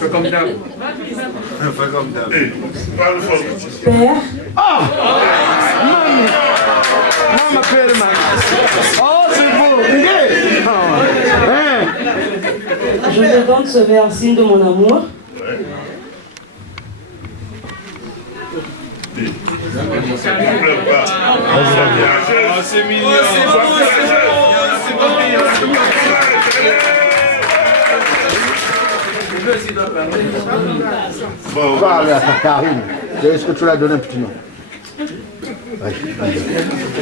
Fais comme d'hab. Fais comme d'hab. Parle fort. Père. Ah! Maman m'appelle, man. Oh, c'est beau. Je te donne ce verre signe de mon amour. C'est mignon. Bon, parle à ta Karine. Est-ce que tu l'as donné un petit nom?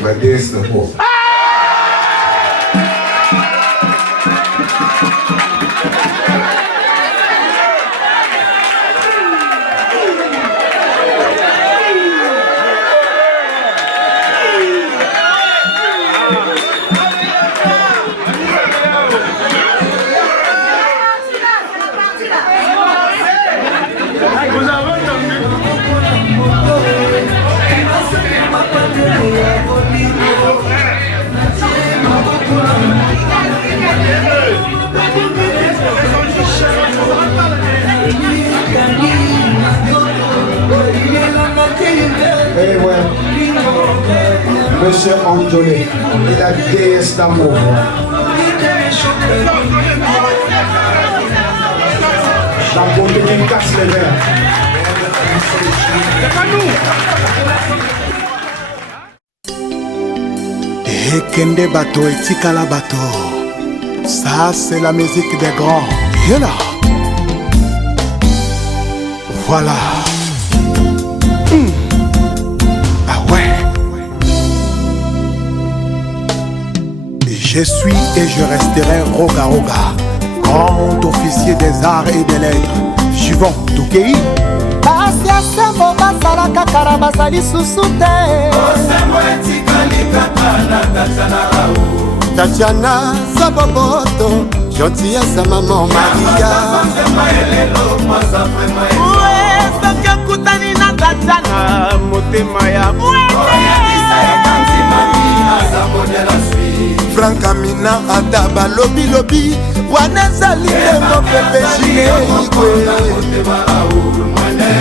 Ma déesse d'amour. Eh ouais. Monsieur Anthony, la déesse d'amour. La beauté qui casse les verres. Ekende bateau et Tikala bateau. Ça c'est la musique des grands. Et là. Voilà. Ah ouais. Je suis et je resterai Roga Roga, grand officier des arts et des lettres. Juvent Toukei. Basiasembo basalaka kala basali susu te. Tatiana Saboboto, gentillesse maman Maria. Soki okutani na Tatiana motema ya Franck Amina Adaba lobi lobi wana ezali ndengo pepe Gineigwe.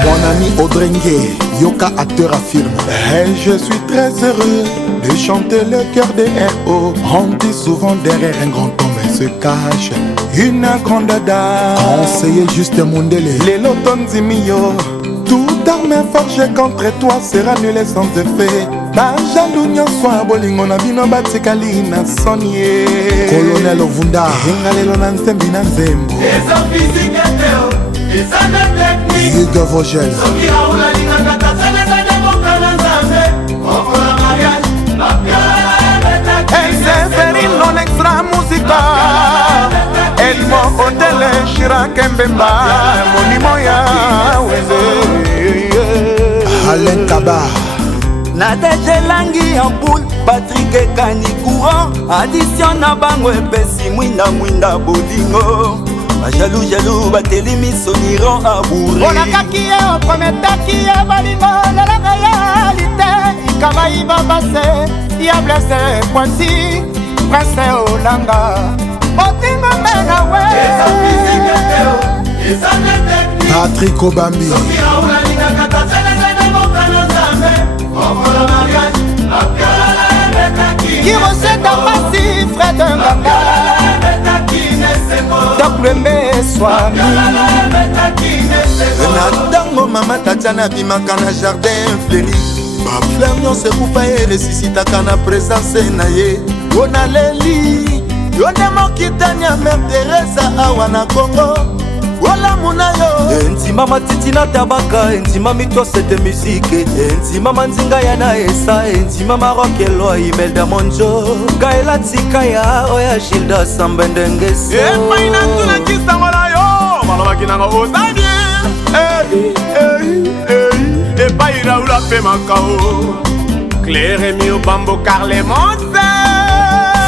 Mon ami Audrengue, Yoka acteur affirme. Et je suis très heureux de chanter le cœur des héros. On dit souvent derrière un grand homme se cache une grande dame. Conseiller juste Mundele, les lotonzi mio. Toute arme forgée contre toi sera nulle sans effet. Bajalou nyonso bolingo na bino batikali na sonie. Colonel Ovunda engalelo na nsembi na nzembo. Eza physique teo, eza na technique. Hugo Vogel. Soki aula lingaka tatsale za demoka na nzambe. Okola mariage, la piola ebetaki. Elle s'est fait non extra musica. Elle m'a hôtel Chirac Mbemba. Monimo ya weze. Alain Kaba. Nadege langi en poule, Patrick Ekani courant. Addition na bango epesi mwinda mwinda bolingo. Ba jaloux jaloux bateli misoniron abouré. On a kakiye, on prometaki ye bolingo. La réalité, ikamayi babase. Ya blessé Kwanzi, Prince Olanga. Otingo mena we. Esa physique teo, esa technique. Patrick Obambi. Sokira ulalina katatele zene mokana zame. Qui recette en passif, Fred Nganga. Takwembe Swami. Natango mama Tatiana bimaka na jardin fleuri. Ba fleur nyonso ekufa ye resisitaka na présence na ye. Ona leli yone mokitani ya Mère Teresa awa na Congo. Wala munayo Enzima matiti na tabaka, enzima mito sete musique. Enzima manzinga ya na esa, enzima marokelo Imelda Monjo. Gaela Tsikaya, oya Gilda Sambendengesi. maina tuna kisangola yo malobaki nanga ozali. Epai Raoula pe makao Claire Emi Obambo Carlemonse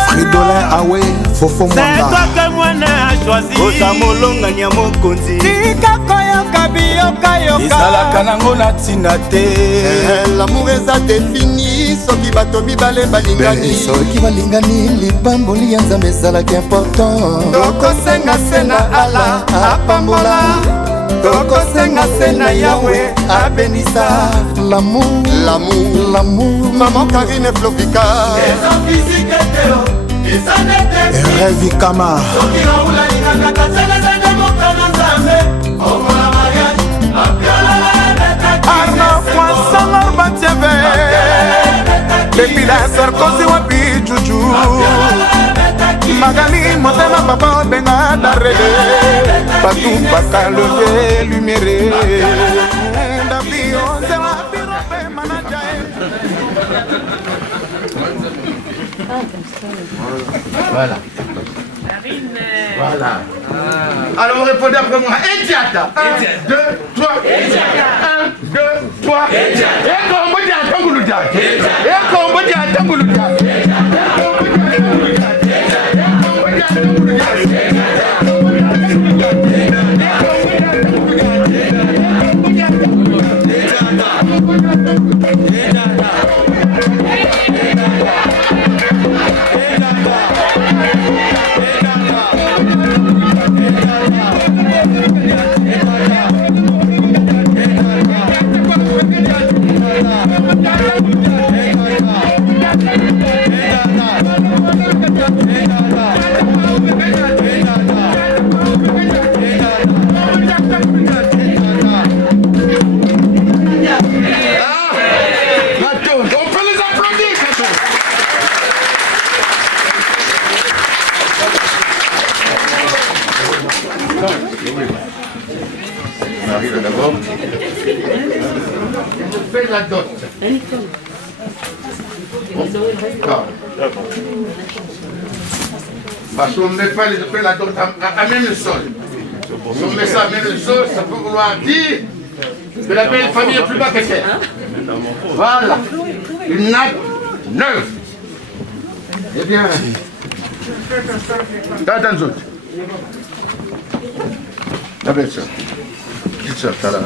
Fridolin Awe Fofo Mwanda. C'est toi que moi n'a choisi. Osamolonga Nyamokonzi. Tika koyoka babi yoka yoka ezalaka nango na ntina te. L'amour eza défini soki bato mibale balingani. Soki balingani libamboli ya nzambe ezalaki important. Tokosenga se na ala apambola, tokosenga se na yawe abenisa. L'amour, l'amour, l'amour. Maman Karine Flofika Rêve Kama Arnaud Poisson Batiave Depuis la Sarkozy wapi Juju Magali motema papa benga darede Patou baka levé lumière Dabi onze wapi robe manajae. Voilà. Voilà. Alors vous répondez après moi. Etiata. 1, 2, 3. 1, 2, 3. Et combo di atanguluja. Et combo di atanguluja. D'abord, je fais la dot. Parce qu'on ne met pas les la dot à même le sol. Si on met ça à même le sol, ça peut vouloir dire que la belle famille est plus bas que terre. Voilà. Une nappe neuve. Eh bien, t'as d'autres. La belle soeur. Petite soeur, t'as là.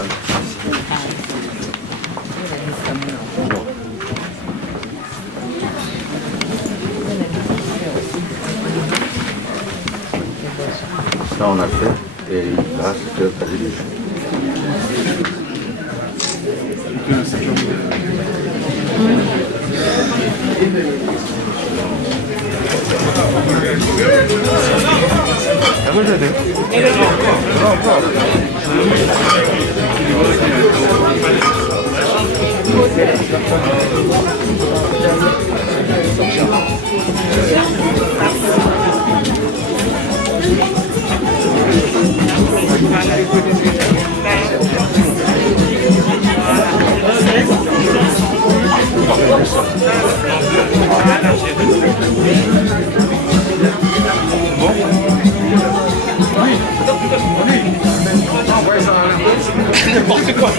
Ça on a fait, et là c'est le cas des N'importe quoi.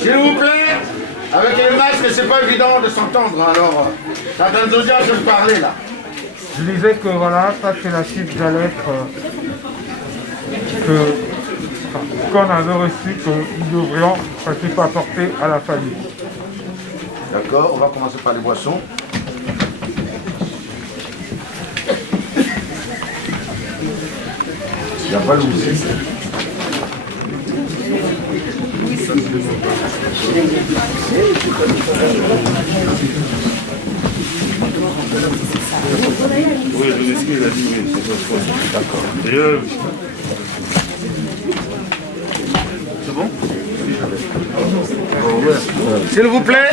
S'il vous plaît, avec les masques, c'est pas évident de s'entendre, alors t'as un audience de parler là. Je disais que voilà, ça c'est la suite de la lettre qu'on avait reçue, que nous devrions participer à apporter à la famille. D'accord, on va commencer par les boissons. Il n'y a pas l'oublier. Oui, je m'excuse, il a dit oui, c'est d'accord. C'est bon? S'il vous plaît.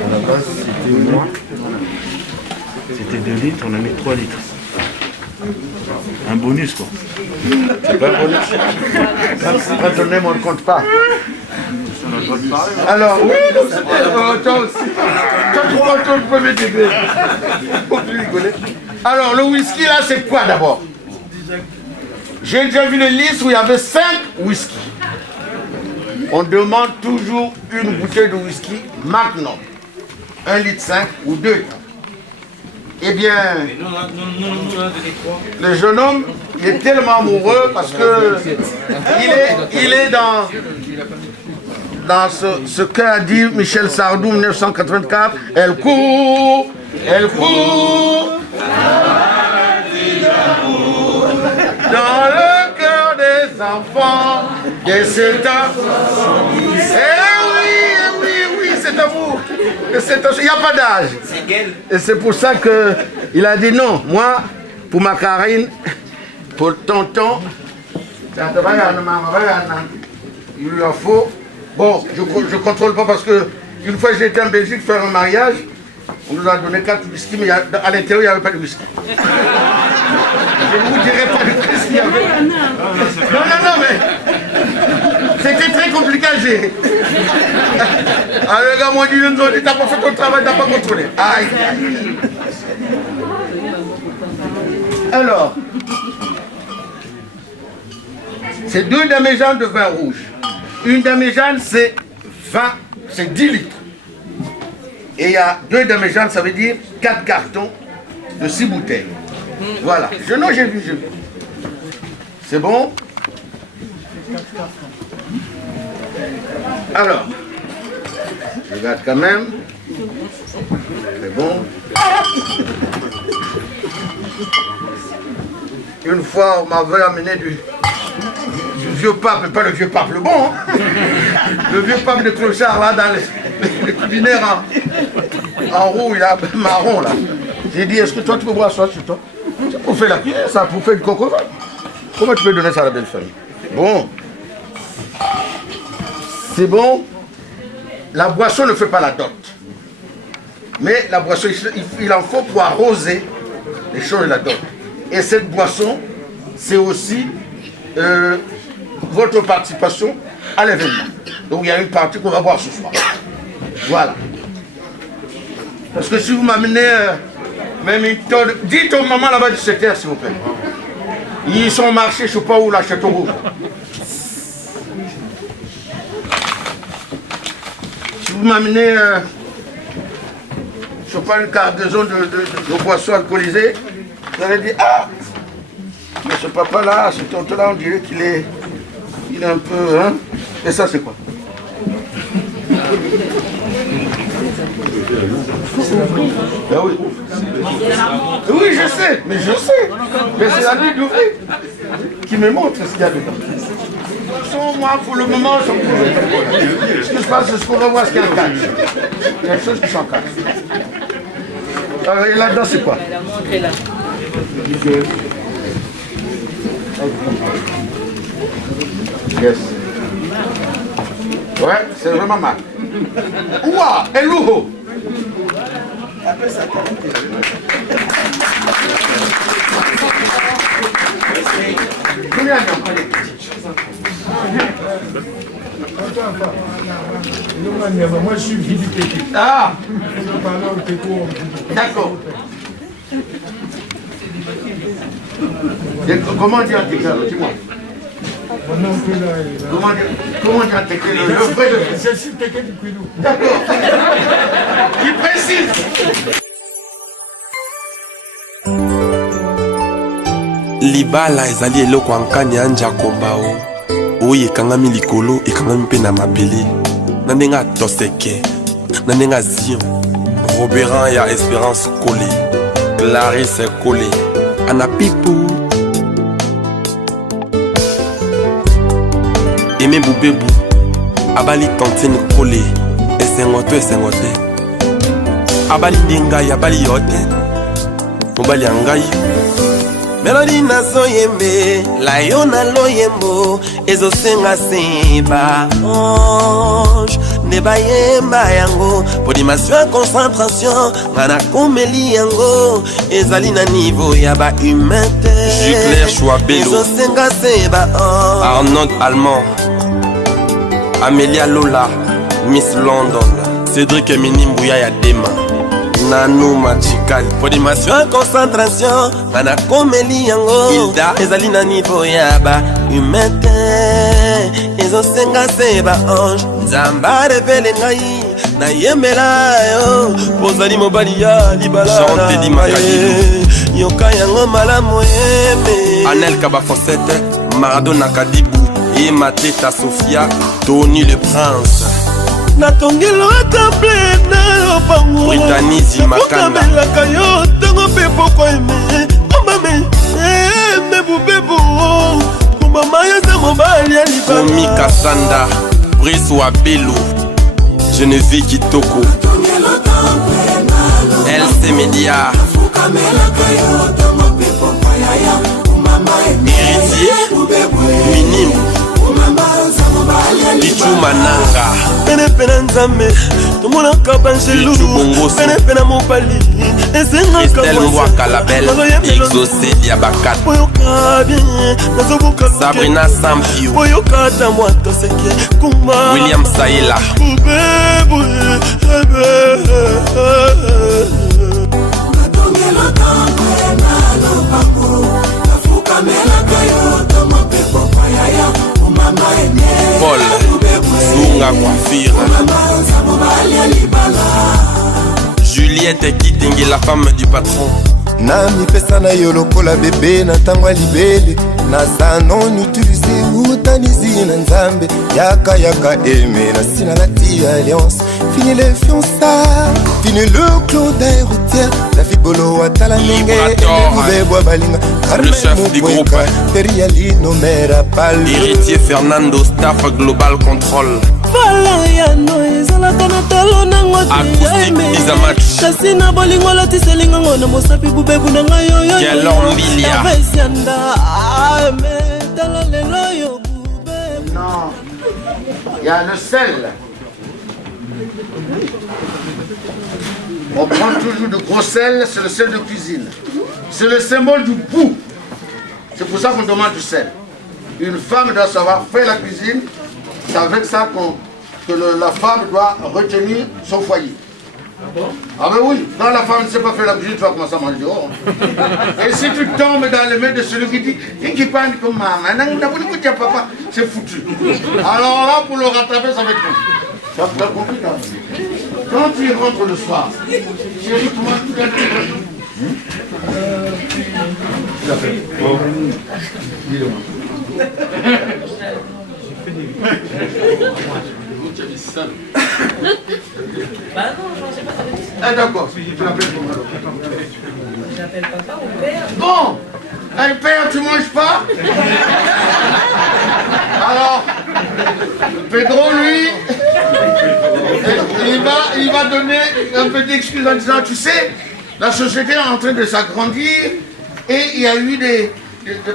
À la base, c'était moi. C'était 2 litres, on a mis 3 litres. Un bonus quoi. C'est pas un bonus. Quand on aime, on ne compte pas. Alors, oui, toi aussi. Toi, tu prends ton premier degré. Faut plus rigoler. Alors, le whisky là, c'est quoi d'abord? J'ai déjà vu une liste où il y avait 5 whisky. On demande toujours une bouteille de whisky Magnum. 1,5 litre ou 2 litres. Eh bien, le jeune homme, il est tellement amoureux parce que il est dans ce qu'a dit Michel Sardou en 1984. Elle court. Dans le cœur des enfants, et c'est oui, c'est amour. Il n'y a pas d'âge. Et c'est pour ça qu'il a dit non. Moi, pour ma Karine, pour tonton, il lui en faut. Bon, je ne contrôle pas parce que une fois j'étais en Belgique faire un mariage, on nous a donné 4 whisky, mais à l'intérieur il n'y avait pas de whisky. Je ne vous dirai pas de whisky qu'il y avait. Non, mais c'était très compliqué à gérer. Alors le gars m'a dit, t'as pas fait ton travail, t'as pas contrôlé. Aïe. Alors, c'est 2 demi-jeannes de vin rouge. Une demi-jeanne, c'est 10 litres. Et il y a 2 demi-jeannes, ça veut dire 4 cartons de 6 bouteilles. Voilà. J'ai vu. C'est bon? Alors, je regarde quand même. C'est bon. Une fois, on m'avait amené du vieux pape, mais pas le vieux pape, le bon. Hein? Le vieux pape de clochard, là, dans les culinaires en roux, il a marron, là. J'ai dit, est-ce que toi, tu peux boire ça sur toi? C'est pour faire la cuillère, ça, pour faire du coco. Comment tu peux donner ça à la belle famille? Bon. C'est bon. La boisson ne fait pas la dot. Mais la boisson, il en faut pour arroser les choses de la dot. Et cette boisson, c'est aussi votre participation à l'événement. Donc il y a une partie qu'on va boire ce soir. Voilà. Parce que si vous m'amenez même une tonne, dites aux mamans là-bas du secteur s'il vous plaît. Ils sont marchés, je ne sais pas où, là, Château Rouge. Si vous m'amenez, je ne sais pas, une cargaison de boissons alcoolisées, vous allez dire, ah, mais ce papa-là, ce tonton-là, on dirait qu'il est un peu, hein. Et ça, c'est quoi? Ben oui. Oui, je sais. Mais c'est la nuit d'ouvrir qui me montre ce qu'il y a dedans. Moi, pour le moment, je ne ce qui se passe, c'est ce qu'on va voir, ce qu'il y a en cache. Il y a des choses qui sont en cache. Et là-dedans, c'est quoi? Yes. Ouais, c'est vraiment mal. Ouah, et l'ouho. Moi je suis vide du Téké. Ah, d'accord. Comment dire Téké? Dis-moi. Comment dire Téké? Le vrai de... C'est le Téké du Kouilou. D'accord. Qui précise. libala ezali eloko ankani ya njakomba oyo ekangami likolo ekangami mpe na mabele na ndenge atoseke na ndenge azion Roberan ya Espérance Kole Clarisse Kole ana pipu Aimé Boubebu abali Tantine Kole esengo te abali ndingai abali yote mobali ya ngai Melody na soyembe, la yo na loyembo, ezosenga seba ange, nde bayemba yango podimation ya concentration nga nakomeli yango ezali na niveau ya bahumain te Juclair Chouabelo ezosenga se Arnold Allemand Amelia Lola Miss London Cédric Minimbuya ya Dema Nanou Machikali podimation ya concentration nga nakomeli yango Hilda ezali na niveau ya bahumain te ezosenga se baange nzamba revele ngai nayembela yo pozali mobali ya libala yoka yango malamu yeme Anel Kabafosete Maradona Kadibu et Mateta Sofia Tony le Prince natongelo temple na lopango Britannique Makanda nakokamelaka yo ntango mpe pokwa eme omame mebubebo mama yaza mobali ya libala Komi Kasanda Brice Wabelo Geneviève Kitoko LC Media Héritier Minimbu Lichu Mananga penepena nzambe tomonaka banjelu penepena mobali Estelle Mwaka Label Exaucé Diabakat Sabrina Sampio William Saïla Paul Zunga Coiffure Juliette Kitenge, la femme du patron na mipesa na yo lokola bebe na ntango ya libele naza non utilisé utanizi na nzambe yaka eme na sina lati alliance fini les fiançailles fini le clos d'aérotière David Bolo atala ndenge ebebwa balinga le chef du groupe Terialino Mera Pal Héritier Fernando Staff Global Control Valeriano ezalaka na talo nango kasi na bolingo latiselinga ngo na mosapi bubebu na ngai yoyo Kelombilia Non, il y a le sel. On prend toujours de gros sel, c'est le sel de cuisine. C'est le symbole du goût. C'est pour ça qu'on demande du sel. Une femme doit savoir faire la cuisine. C'est avec ça que la femme doit retenir son foyer. Ah ben oui, quand la femme ne sait pas faire la cuisine, tu vas commencer à manger dehors. Et si tu tombes dans les mains de celui qui dit « qui parle comme maman, papa », c'est foutu. Alors là, pour le rattraper, ça va être foutu. Tu as compris quand même. Quand tu rentres le soir, chérie, comment tu as Bah non, je sais pas, ça veut dire. Ah d'accord, tu l'appelles comment alors? J'appelle papa ou père. Bon, un père, tu manges pas? Alors, Pedro, lui, il va donner un peu d'excuse en disant, tu sais, la société est en train de s'agrandir et il y a eu des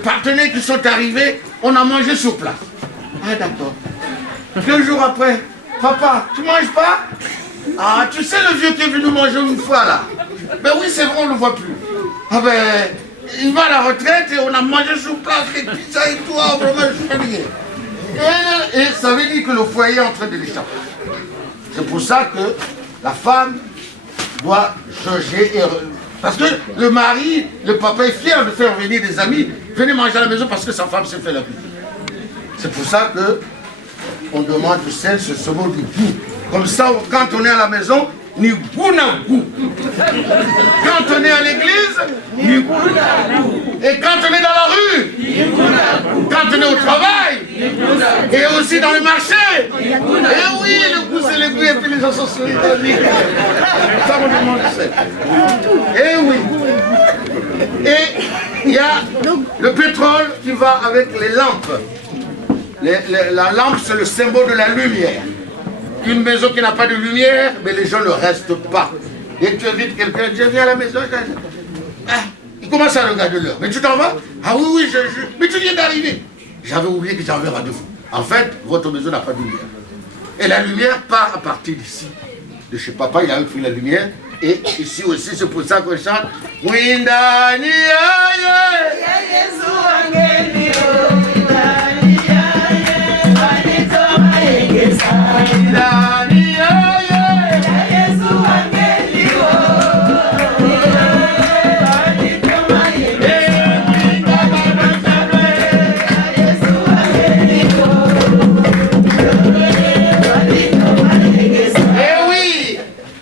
partenaires qui sont arrivés, on a mangé sur place. Ah d'accord. 2 jours après, papa, tu manges pas? Ah, tu sais le vieux qui est venu manger une fois là? Ben oui, c'est vrai, on ne le voit plus. Ah ben, il va à la retraite et on a mangé sur place, les pizzas et tout, ah, vraiment, je suis fatigué. Et ça veut dire que le foyer est en train de l'échapper. C'est pour ça que la femme doit changer. Parce que le mari, le papa est fier de faire venir des amis, venez manger à la maison parce que sa femme sait faire la cuisine. C'est pour ça que on demande du sel, ce mot du goût. Comme ça, quand on est à la maison, ni goût n'a goût. Quand on est à l'église, ni goût n'a goût. Et quand on est dans la rue, ni goût n'a goût. Quand on est au travail, ni goût n'a goût. Et aussi dans le marché. Et oui, le goût c'est le goût et puis les gens sont solidaires. Ça on demande du sel. Et oui. Et il y a le pétrole qui va avec les lampes. La lampe, c'est le symbole de la lumière. Une maison qui n'a pas de lumière, mais les gens ne restent pas. Et tu invites quelqu'un, tu viens à la maison, il commence à regarder l'heure. Mais tu t'en vas? Ah oui, oui, mais tu viens d'arriver. J'avais oublié que j'avais rendez-vous. En fait, votre maison n'a pas de lumière. Et la lumière part à partir d'ici. De chez papa, il a pris la lumière. Et ici aussi, c'est pour ça qu'on chante. Windani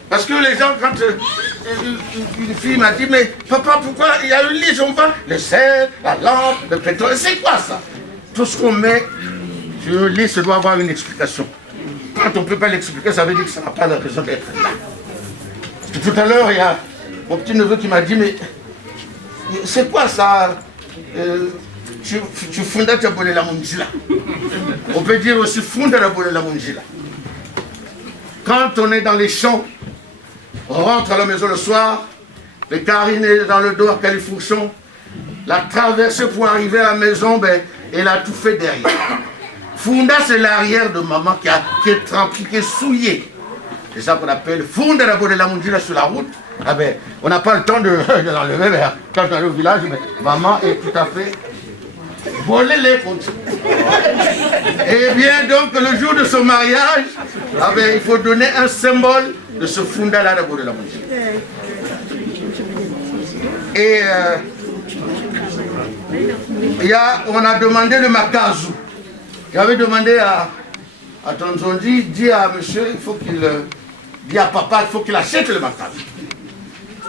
parce que les gens, quand une fille m'a dit, mais papa, pourquoi il y a une liste, on va le sel, la lampe, le pétrole, c'est quoi ça? Tout ce qu'on met sur une liste doit avoir une explication. Quand on ne peut pas l'expliquer, ça veut dire que ça n'a pas la raison d'être là. Tout à l'heure, il y a mon petit neveu qui m'a dit, mais c'est quoi ça? Tu fondas ta bonne la monjila. On peut dire aussi fonda la bonne la monjila. Quand on est dans les champs, on rentre à la maison le soir, le Karine est dans le dos à Califourchon, la traversée pour arriver à la maison, ben, elle a tout fait derrière. Funda, c'est l'arrière de maman qui est trempé, qui est souillé. C'est ça qu'on appelle Funda la bonne la monjila sur la route. Ah ben, on n'a pas le temps de l'enlever, mais quand on est au village, ben, maman est tout à fait volée les comptes. Et bien donc le jour de son mariage, ah ben, il faut donner un symbole de ce Funda là de la monjila. Et on a demandé le makazu. J'avais demandé à Tonzondi, dit à monsieur, il faut qu'il dit à papa, il faut qu'il achète le makazu.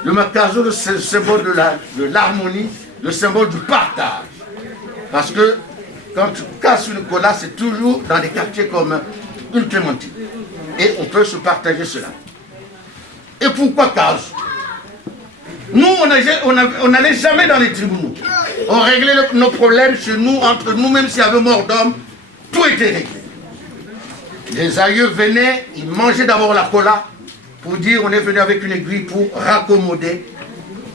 Le makazu, c'est le symbole de l'harmonie, le symbole du partage. Parce que quand tu casses une cola, c'est toujours dans des quartiers comme une Clémentine. Et on peut se partager cela. Et pourquoi Kazu? Nous, on n'allait jamais dans les tribunaux. On réglait nos problèmes chez nous, entre nous, même s'il y avait mort d'homme, tout était réglé. Les aïeux venaient, ils mangeaient d'abord la cola, pour dire on est venu avec une aiguille pour raccommoder.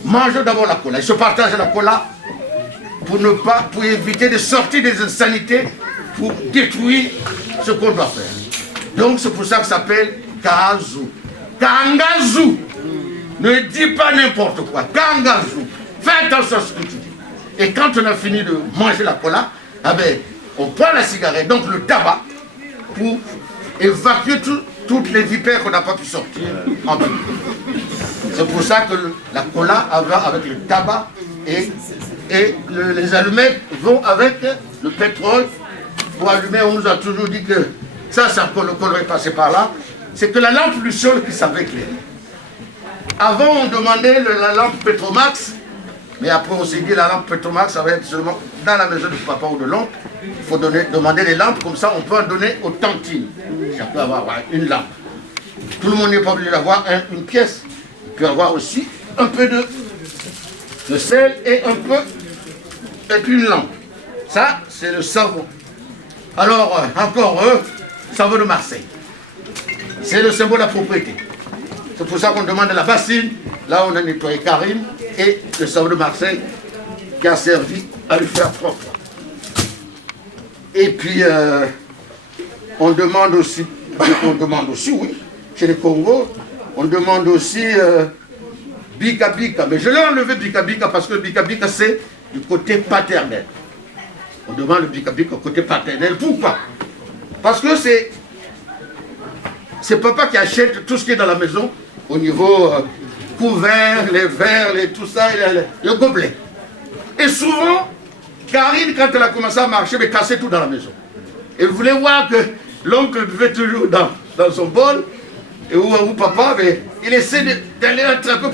Mangez d'abord la cola. Ils se partagent la cola pour éviter de sortir des insanités, pour détruire ce qu'on doit faire. Donc c'est pour ça que ça s'appelle Kazu. Kangazu. Ne dis pas n'importe quoi. Kangazu. Fais attention à ce que tu dis. Et quand on a fini de manger la cola, ah ben, on prend la cigarette, donc le tabac, pour évacuer toutes les vipères qu'on n'a pas pu sortir en public. C'est pour ça que la cola va avec le tabac et les allumettes vont avec le pétrole. Pour allumer, on nous a toujours dit que ça le col est passé par là. C'est que la lampe Luciole qui savait éclairer. Avant, on demandait la lampe Petromax, mais après, on s'est dit la lampe Petromax, ça va être seulement dans la maison du papa ou de l'oncle. Il faut demander les lampes, comme ça, on peut en donner aux tantines. Chacun peut avoir une lampe. Tout le monde n'est pas obligé d'avoir une pièce. Il peut avoir aussi un peu de sel et puis une lampe. Ça, c'est le savon. Alors, encore savon de Marseille. C'est le symbole de la propriété. C'est pour ça qu'on demande la bassine. Là, on a nettoyé Karine et le savon de Marseille qui a servi à lui faire propre. Et puis, on demande aussi, oui, chez les Congos, on demande aussi Bika Bika. Mais je l'ai enlevé Bika Bika parce que Bika Bika, c'est du côté paternel. On demande le Bika Bika au côté paternel. Pourquoi? Parce que c'est papa qui achète tout ce qui est dans la maison, au niveau couvert, les verres, tout ça, le gobelet. Et souvent, Karine, quand elle a commencé à marcher, elle cassait tout dans la maison. Elle voulait voir que l'oncle buvait toujours dans son bol, et où papa, mais il essaie d'aller attraper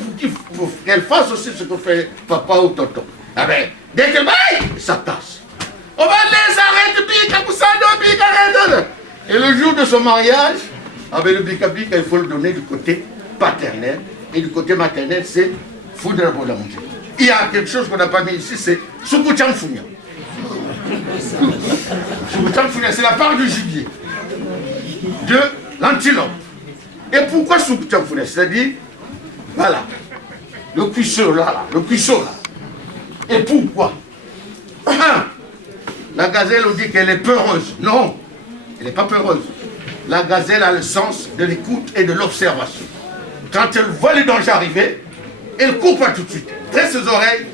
pour qu'elle fasse aussi ce que fait papa ou tonton. Ah ben, dès qu'elle baille, ça casse. On va les arrêter, arrête. Et le jour de son mariage, avec le Bika Bika, il faut le donner du côté paternel, et du côté maternel, c'est Foudre pour la manger. Il y a quelque chose qu'on n'a pas mis ici, c'est Soukouchan Founia. Soukouchan Founia, c'est la part du gibier, de l'antilope. Et pourquoi Soukouchan Founia? C'est-à-dire, voilà, le cuisseau là. Et pourquoi? La gazelle, on dit qu'elle est peureuse. Non, elle n'est pas peureuse. la gazelle a le sens de l'écoute et de l'observation. Quand elle voit le danger arriver, elle coupe pas tout de suite, dresse ses oreilles,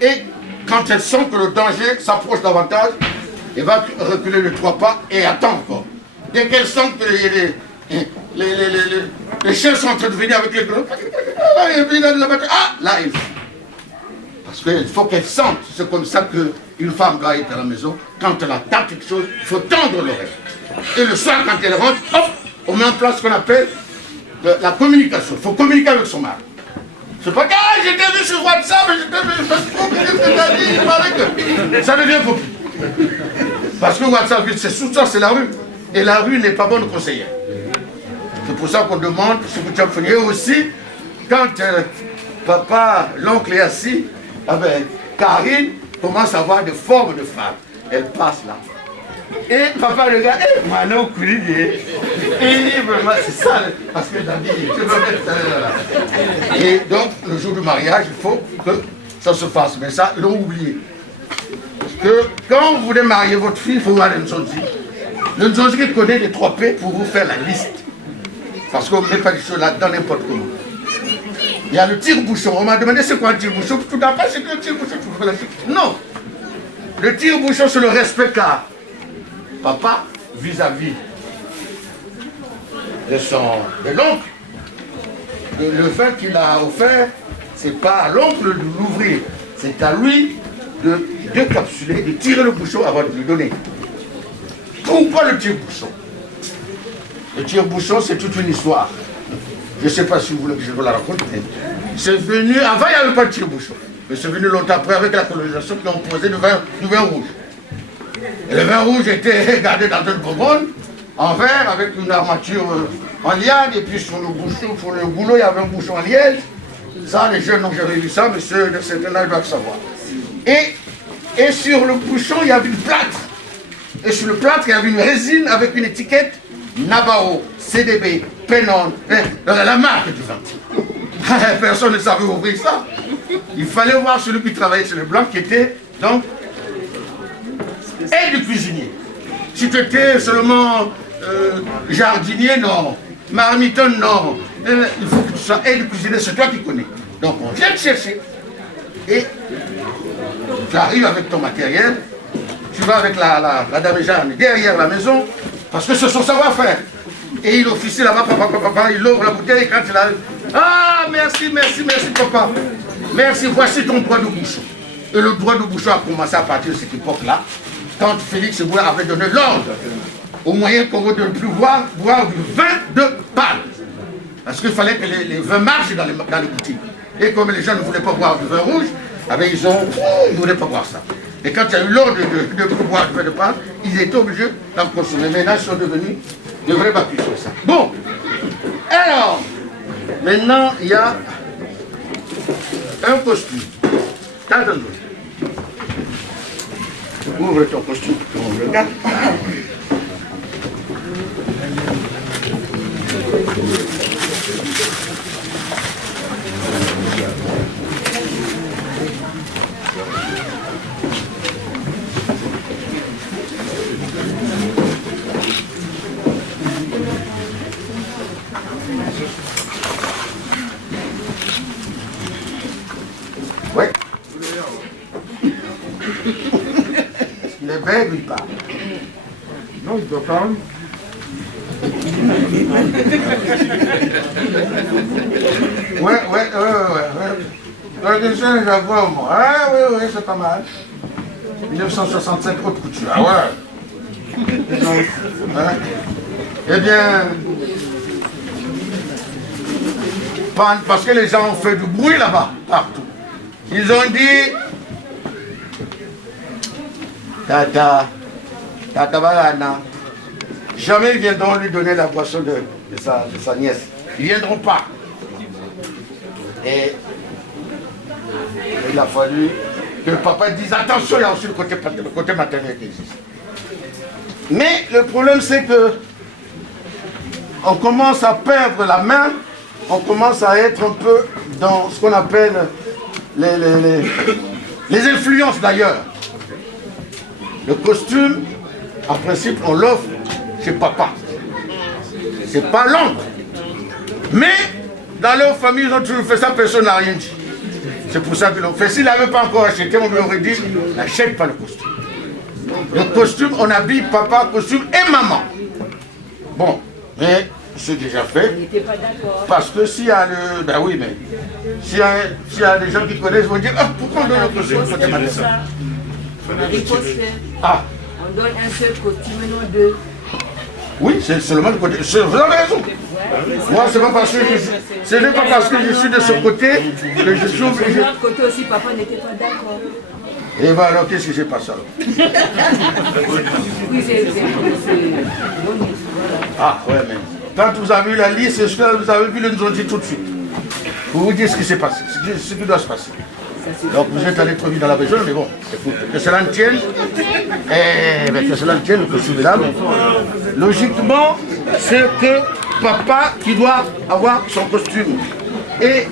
et quand elle sent que le danger s'approche davantage, elle va reculer de 3 pas et attend encore. Dès qu'elle sent que les chiens sont en train de venir avec les gros, ah, là, il faut. Parce qu'il faut qu'elle sente, c'est comme ça qu'une femme doit être à la maison. Quand elle entend quelque chose, il faut tendre l'oreille. Et le soir, quand elle rentre, hop, on met en place ce qu'on appelle la communication. Il faut communiquer avec son mari. C'est pas que je t'ai vu sur WhatsApp, je t'ai vu sur Facebook, qu'est-ce que t'as dit, il paraît que... Ça devient beaucoup. Parce que WhatsApp, c'est tout ça, c'est la rue. Et la rue n'est pas bonne conseillère. C'est pour ça qu'on demande ce que tu as fait. Et aussi, quand papa, l'oncle est assis, Karine commence à avoir des formes de femmes. Elle passe là. Et papa regarde, maintenant, c'est ça, parce que j'ai dit, je veux mettre là. Et donc, le jour du mariage, il faut que ça se fasse. Mais ça, ils l'ont oublié. Parce que quand vous voulez marier votre fille, il faut voir le Nzonzi. Le Nzonzi qui connaît les 3 P pour vous faire la liste. Parce qu'on ne met pas des choses là-dedans n'importe comment. Il y a le tire-bouchon. On m'a demandé c'est quoi un tire-bouchon. Tout d'après, c'est que le tire-bouchon. Non. Le tire-bouchon, c'est le respect qu'a papa vis-à-vis de l'oncle. Le vin qu'il a offert, c'est pas à l'oncle de l'ouvrir. C'est à lui de décapsuler, de tirer le bouchon avant de lui donner. Pourquoi le tire-bouchon? Le tire-bouchon, c'est toute une histoire. Je ne sais pas si vous voulez que je vous la raconte. C'est venu, avant il n'y avait pas de tire-bouchon. Mais c'est venu longtemps après avec la colonisation qui ont posé du vin rouge. Et le vin rouge était gardé dans une bonbonne, en verre, avec une armature en liane, et puis sur le bouchon, sur le goulot, il y avait un bouchon en liège. Ça, les jeunes n'ont jamais vu ça, mais ceux de certain âge doivent savoir. Et sur le bouchon, il y avait une plâtre. Et sur le plâtre, il y avait une résine avec une étiquette Nabao, CDB, Penon, la marque du vin. Personne ne savait ouvrir ça. Il fallait voir celui qui travaillait sur le blanc, qui était donc aide cuisinier. Si tu étais seulement jardinier, non. Marmiton, non. Il faut que tu sois aide cuisinier, c'est toi qui connais. Donc on vient te chercher. Et tu arrives avec ton matériel, tu vas avec la dame Jeanne derrière la maison, parce que c'est son savoir-faire. Et il officie là-bas, papa, il ouvre la bouteille et quand il arrive, ah merci papa. Merci, voici ton droit de bouchon. Et le droit de bouchon a commencé à partir de cette époque-là, quand Félix Eboué avait donné l'ordre au moyen qu'on ne plus boire du vin de palme. Parce qu'il fallait que les vins marchent dans les boutiques. Et comme les gens ne voulaient pas boire du vin rouge, ils ne voulaient pas boire ça. Et quand il y a eu l'ordre de boire du vin de palme, ils étaient obligés d'en consommer. Maintenant, ils sont devenus de vrais bapus sur ça. Bon, alors, maintenant, il y a un costume. T'attends-nous. Ouvre ton costume, on regarde. Ouais. Il est bête ou il parle? Non, il doit parler. Ouais. Ah oui, c'est pas mal. 1965, haute couture. Ah ouais. Eh bien, parce que les gens ont fait du bruit là-bas, partout. Ils ont dit, Tata Barana, jamais ils viendront lui donner la boisson de sa nièce. Ils ne viendront pas. Et il a fallu que le papa dise attention, il y a aussi le côté maternel qui existe. Mais le problème c'est que on commence à perdre la main, on commence à être un peu dans ce qu'on appelle les influences d'ailleurs. Le costume, en principe, on l'offre chez papa. C'est pas long. Mais dans leur famille, ils ont toujours fait ça, personne n'a rien dit. C'est pour ça qu'ils l'ont fait. S'ils n'avaient pas encore acheté, on lui aurait dit, n'achète pas le costume. Le costume, on habille papa, costume et maman. Bon, mais c'est déjà fait. Il n'était pas d'accord. Parce que s'il y a le... Ben oui, mais... S'il y a des gens qui connaissent, ils vont dire, ah, pourquoi on donne le costume côté ma soeur? On a riposté. Ah. On donne un seul costume, non deux. Oui, c'est seulement le côté. Vous avez raison. Moi, c'est pas parce que ce n'est pas parce que je suis de ce côté que je suis obligé. De l'autre côté aussi, papa n'était pas d'accord. Et bien alors, qu'est-ce qui s'est passé alors? Oui, c'est... Ah, ouais, mais quand vous avez vu la liste, vous avez vu, ils nous ont dit tout de suite. Pour vous dire ce qui s'est passé, ce qui doit se passer. Donc vous êtes allé trop vite dans la région, mais bon, écoute, que cela ne tienne, que cela ne tienne, que je suis là. Logiquement, c'est que papa qui doit avoir son costume. Et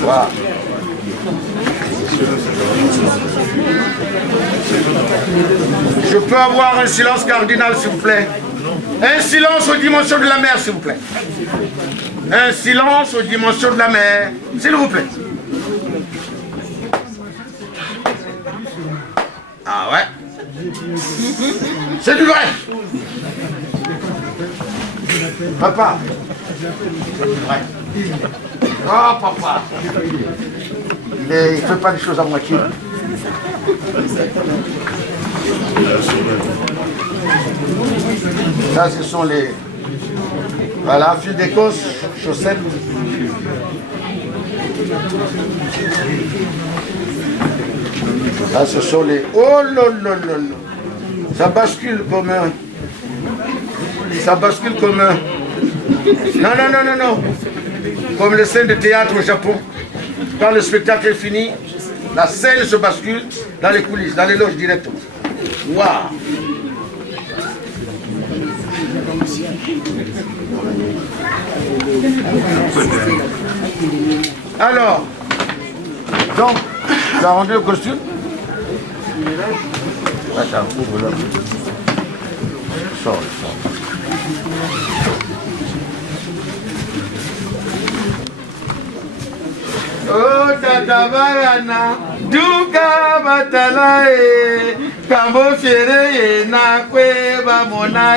voilà. Je peux avoir un silence cardinal, s'il vous plaît. Un silence aux dimensions de la mer, s'il vous plaît. Un silence aux dimensions de la mer, s'il vous plaît. Ah ouais. C'est du vrai. Papa. Ouais. Oh, papa. Il ne fait pas les choses à moitié. Ça, ce sont les... Voilà, fil d'Écosse, chaussettes. Là, ce sont les... Oh là là là là. Ça bascule comme un... Ça bascule comme un... Non, non, non, non, non. Comme les scènes de théâtre au Japon. Quand le spectacle est fini, la scène se bascule dans les coulisses, dans les loges directement. Waouh! Alors, donc, tu as rendu le costume? Attends, ouvre là. Sors. Oh tata barana duka batala kambo fiere na kwe bamona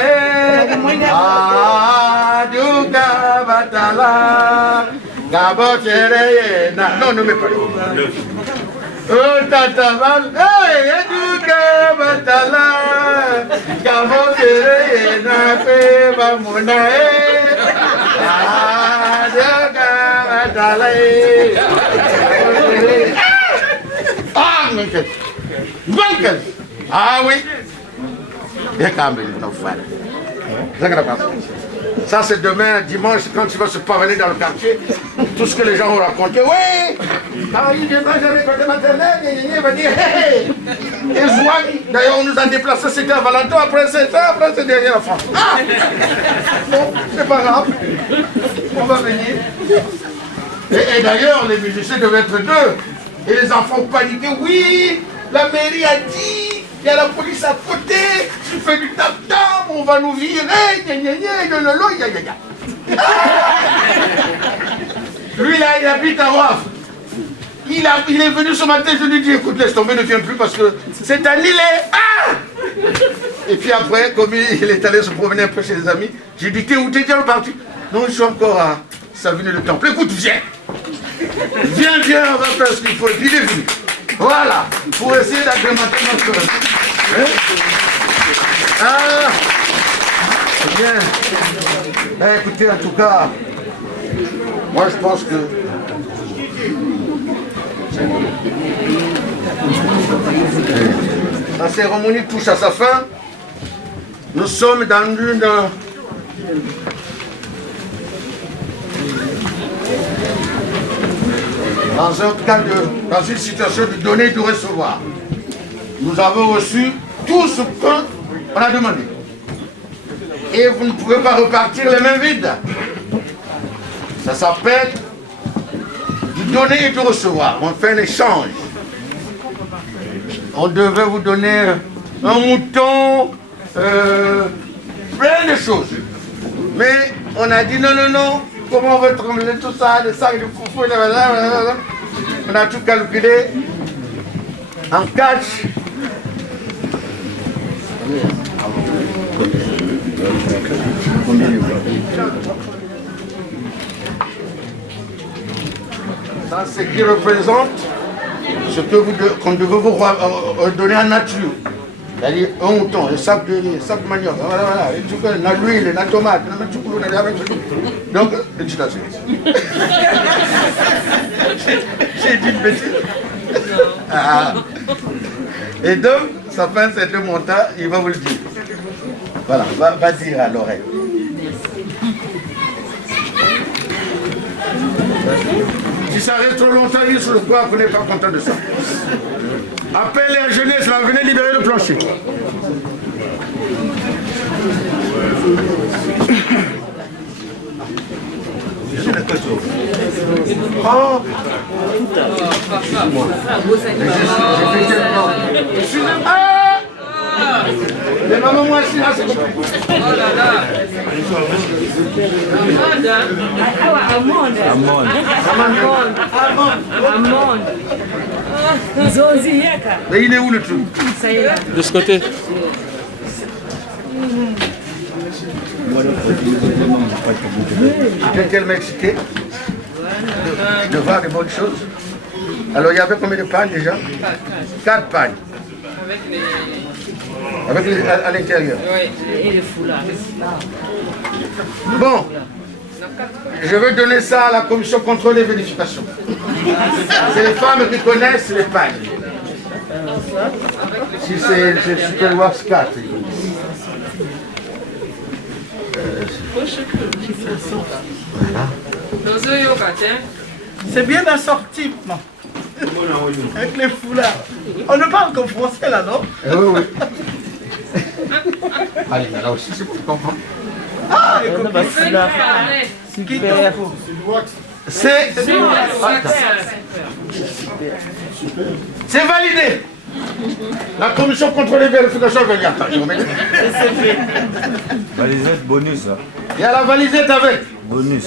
duka batala kambo fiere na non mais pas oh tata barana duka batala kambo fiere na kwe bamona duka batala ah, Michael. Ah oui. Ça c'est demain, dimanche, quand tu vas se parler dans le quartier, tout ce que les gens ont raconté. Oui, ah, il viendra jamais côté maternelle, il va dire hey. Et Zouani, d'ailleurs on nous a déplacés, c'était à Valentin, après c'est ça, après c'est derrière la France. Ah. Bon, c'est pas grave, on va venir. Et d'ailleurs, les musiciens devaient être deux. Et les enfants paniquaient. Oui, la mairie a dit, il y a la police à côté, tu fais du tap-tap, on va nous virer, Lui là, il habite à Waf. Il est venu ce matin, je lui dis, écoute, laisse tomber, ne viens plus parce que c'est un îlet. Ah. Et puis après, comme il est allé se promener un peu chez les amis, j'ai dit, t'es où, t'es déjà parti? Non, je suis encore à Savine le Temple. Écoute, viens, on va faire ce qu'il faut. Et puis il est venu. Voilà, pour essayer d'agrémenter notre... Hein? Ah, c'est bien. Ben, écoutez, en tout cas, moi je pense que... La cérémonie touche à sa fin. Nous sommes dans dans une situation de donner et de recevoir. Nous avons reçu tout ce qu'on a demandé. Et vous ne pouvez pas repartir les mains vides. Ça s'appelle du donner et de recevoir. On fait un échange. On devait vous donner un mouton, plein de choses. Mais on a dit non, non, non. Comment on veut trembler tout ça, des sacs de foufou, on a tout calculé en catch. Ça, c'est qui représente ce que qu'on devait vous donner en nature. C'est-à-dire un mouton, un sac de manioc, voilà, l'huile, la tomate, donc, j'ai dit une bêtise. Et donc, ça fait un certain montant, il va vous le dire. Voilà, va dire à l'oreille. Si ça reste trop longtemps, il est sur le poids, vous n'êtes pas content de ça. Appelle la jeunesse, là, venez libérer le plancher. Oh. Ah. Les mamans, moi, je suis là, c'est compliqué. Oh là là. Amande. Mais il est où le truc? De ce côté. Qu'elle m'a excité de voir des bonnes choses. Alors il y avait combien de pagnes déjà? 4 pagnes. Avec les, à l'intérieur. Et le foulard. Bon, je vais donner ça à la commission contrôle et vérification. C'est les femmes qui connaissent les pagnes. Si c'est Super Wax 4. C'est bien assorti, non? Avec les foulards. On ne parle qu'en français là, non? Oui, oui. Allez, là aussi, c'est pour comprendre. Ah, et comme c'est validé. La commission contrôle et vérification va dire. Valisette bonus. Il y a la valisette avec. Bonus.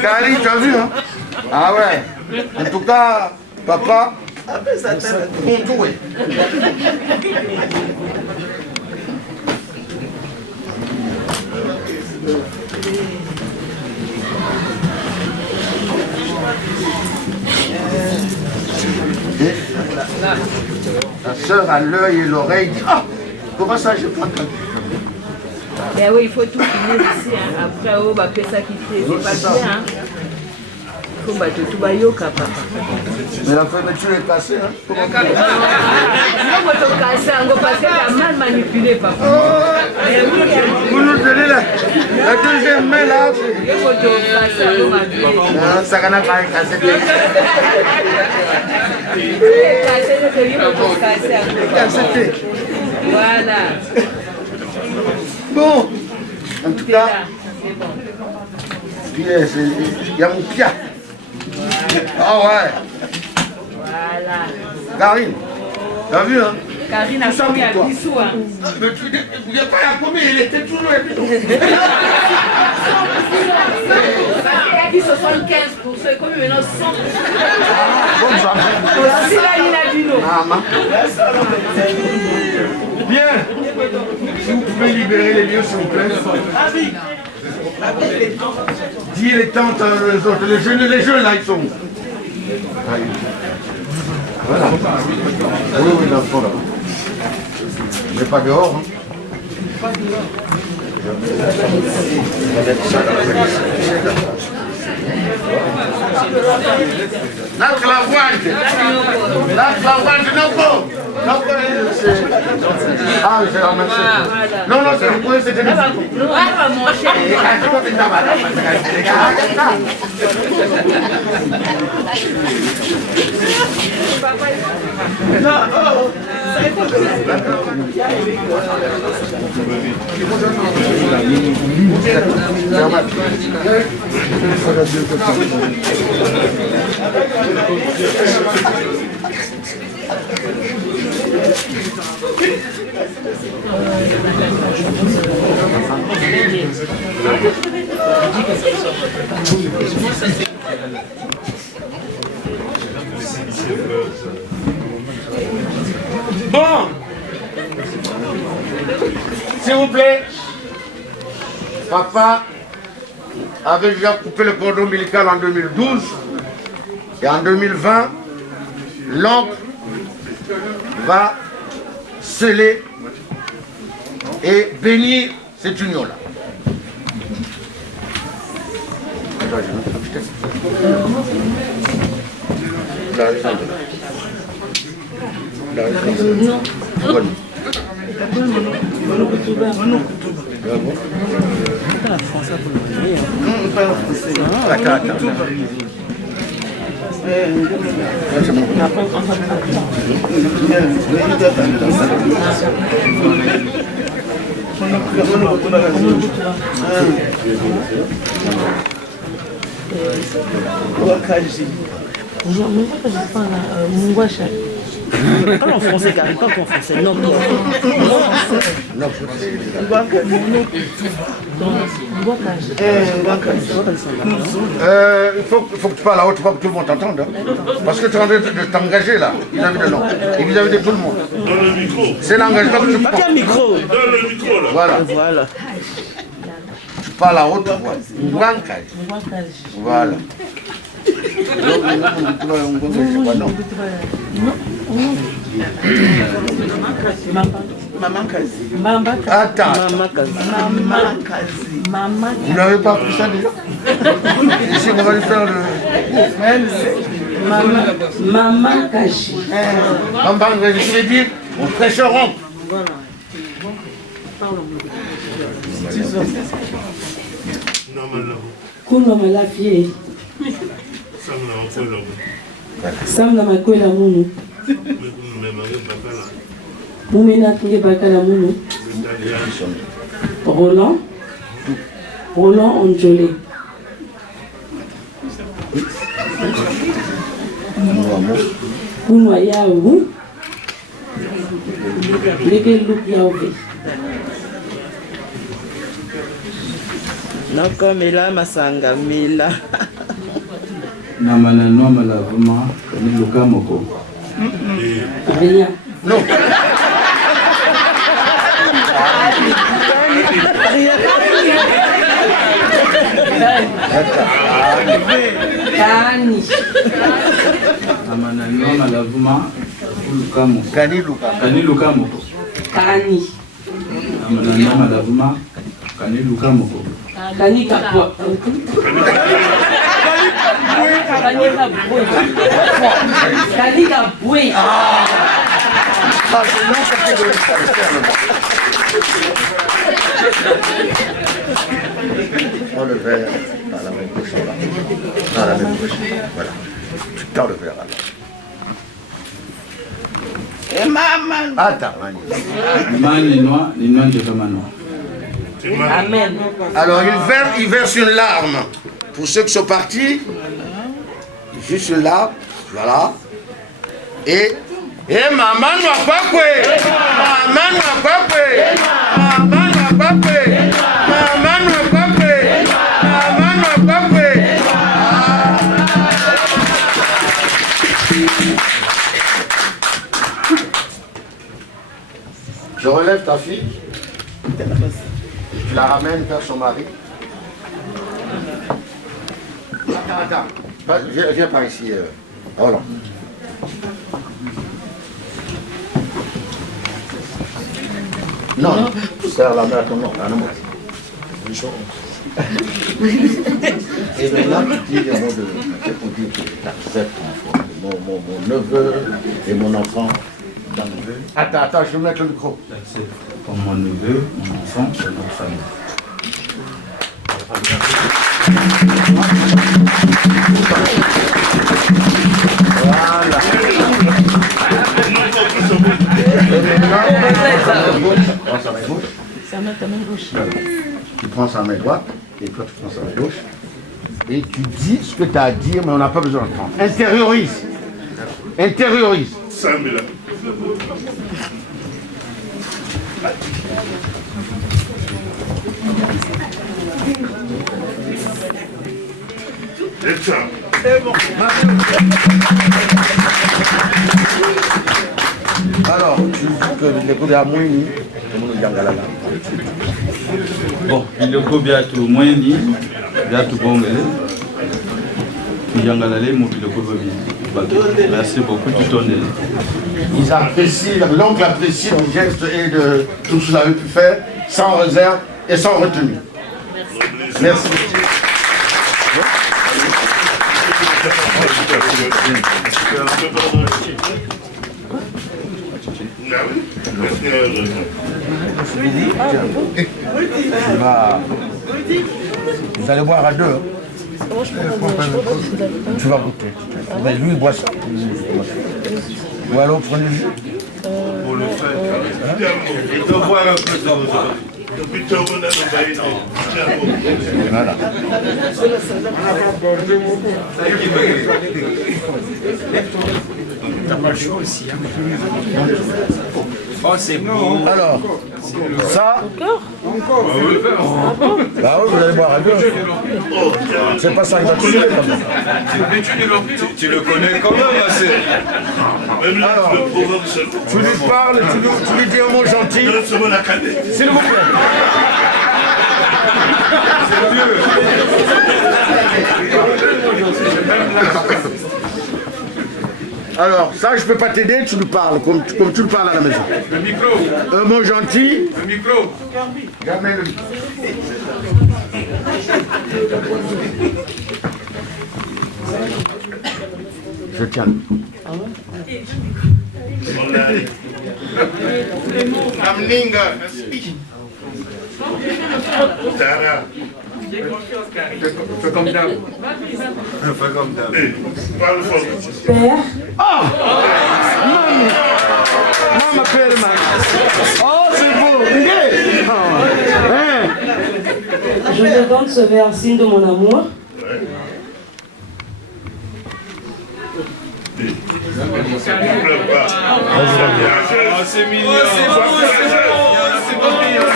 Kari, tu as vu, hein? Ah ouais. En tout cas, papa, contoué. La sœur a l'œil et l'oreille dit ah, comment ça je prends quand Ben oui, il faut tout finir ici. Hein. Après, on va faire ça qui fait. C'est pas bien. Hein. Il faut battre tout bayoka, papa. Mais la fermeture est cassée. Hein. Non, on va te casser. On va passer à mal manipuler, papa. Vous nous donnez la deuxième main là. Il faut te casser. Ça va pas casser. Voilà. Bon, en tout cas, il y a mon pied. Ah ouais. Voilà. Karine, t'as vu hein? Karine a combien de bisous hein? Mais tu dis pas à combien, il était toujours là. Il a dit 75 pour ceux comme maintenant 100. Si là il a dit non. Bien. Si vous pouvez libérer les lieux s'il vous plaît. Dis les tantes, les autres, les jeunes là ils sont où? Voilà. Oui, oui, dans le fond là. Mais pas dehors. Hein. La clavoine, non bon. Ah, j'ai ramassé. Non, non, c'est le point, c'était des bisous. Non, on va manger. Bon, s'il vous plaît, papa avait déjà coupé le cordon ombilical en 2012 et en 2020, l'oncle va sceller et bénir cette union-là. Parle en français, Gary, pas en français. Non, non. Il faut que tu parles à haute voix pour que tout le monde t'entende. Parce que tu es en train de t'engager là, vis-à-vis de l'homme et vis-à-vis de tout le monde. C'est l'engagement que tu prends. Quel micro? Voilà. Voilà. Tu parles à haute voix. Voilà. Attends. Vous n'avez pas pris ça déjà? Ici, on va lui faire le... Maman Kaji. Maman, je vais dire, on prêcheront. Kuna malafie. Samna makwela munu. Mumena tuye bakala munu. Roland Onjolé. Kunwa yawu. Leke look yawu. Noko mela masanga mela. Namana noma la vuma ni luka moko. Rien. Non. Kani. Namana noma la vuma luka moko. Kani luka. Kani luka moko. Kani. Namana noma la vuma kani luka moko. Kani kapwa. Kani kapwe. Prends le verre dans la même bouche. Dans la même bouche. Voilà. Tu tends le verre alors. Et maman. Attends, Mani noa ni noa de kamano. Amen. Alors il verse une larme. Pour ceux qui sont partis, juste une larme, voilà. Et maman n'a pas coué. Maman n'a pas coué. Maman n'a pas coué. Maman n'a pas coué. Maman n'a pas coué. Je relève ta fille. Tu la ramènes vers son mari. Attends. Viens par ici. Roland. Non, serre la main à ton nom. Et maintenant, tu dis les mots de... C'est pour dire que tu acceptes mon neveu et mon enfant. Attends, je vais mettre le micro. Comme mon neveu, mon enfant et notre famille. Voilà. Prends sa main gauche. Ta main gauche. Tu prends sa main droite et toi tu prends sa main gauche. Et tu dis ce que tu as à dire, mais on n'a pas besoin d'entendre. Intériorise. Intériorise. 100 000. C'est bon. Alors, tu dis que les coups de la moine, bon, biloko biatu mweni biatu bongele yangalale mo biloko babi. Merci beaucoup tu ton aide. Ils apprécient, l'oncle apprécie le geste et de tout ce que vous avez pu faire sans réserve et sans retenue. Merci. Vous allez boire à deux. Tu vas goûter. Mais lui, il boit ça. Ou alors prenez le jus. Pour le fait. Il doit boire un peu ça. Voilà. T'as pas le choix aussi. Hein. Oh, c'est bon. Alors, ça. Encore. Bah oui, vous allez boire à deux. C'est pas ça, il va te tuer comme ça. Tu le connais quand même assez. Alors, tu lui parles, tu lui dis un mot gentil. S'il vous plaît. C'est mieux. Alors, ça, je peux pas t'aider, tu lui parles, comme tu le parles à la maison. Le micro. Un mot gentil. Le micro. Jamais le micro. Je tiens le micro. Namninga. Tara. Fais comme d'hab. Fais comme d'hab. Parle fort. Père. Oh! Maman père, oh, c'est beau! Je te donne ce verre signe de mon amour. C'est mignon. C'est beau, c'est mignon.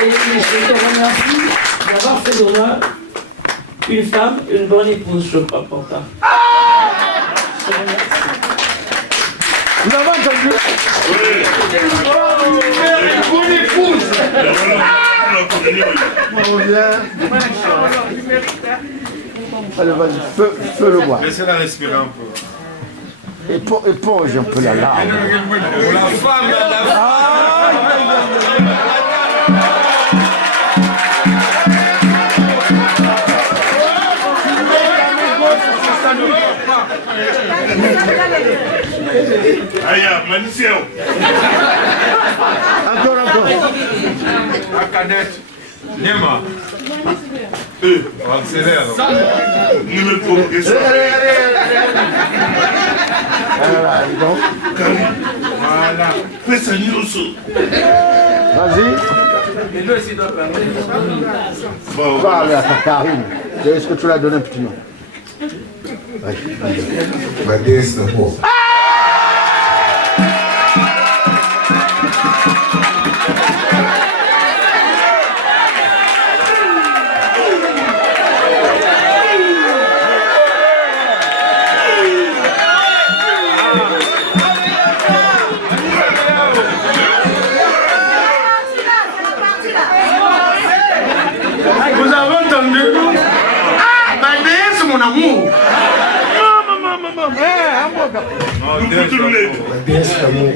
Et je te remercie d'avoir fait de moi une femme, une bonne épouse, je crois pour ça. Je te remercie. Vous avez entendu? Oui. Une bonne épouse. Allez, vas-y, feu le bois. Laissez-la respirer un peu. Éponge un peu la larme. Pour la femme, la Aya, magnicien. Encore. La cadette. Nema. On accélère. Nous me provoquons ça. Voilà, donc. Voilà. Fais ça, nous aussi. Vas-y. Parle à ta Karine. Est-ce que tu l'as donné un petit nom? Ma déesse d'amour. Vous avez entendu? Ma déesse, mon amour. Ma déesse d'amour.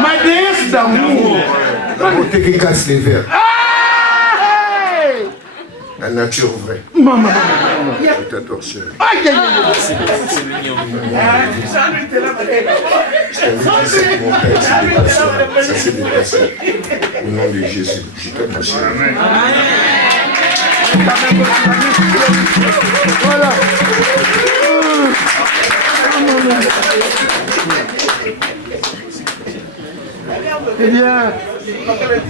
Ma déesse d'amour. La beauté qui casse les verres. La nature vraie. Maman. Je t'adore, chérie. Aïe, aïe, aïe. Je t'invite ici pour mon père, c'est dépassé. Ça s'est dépassé. Au nom de Jésus, je t'adore, chérie. Voilà. Eh bien,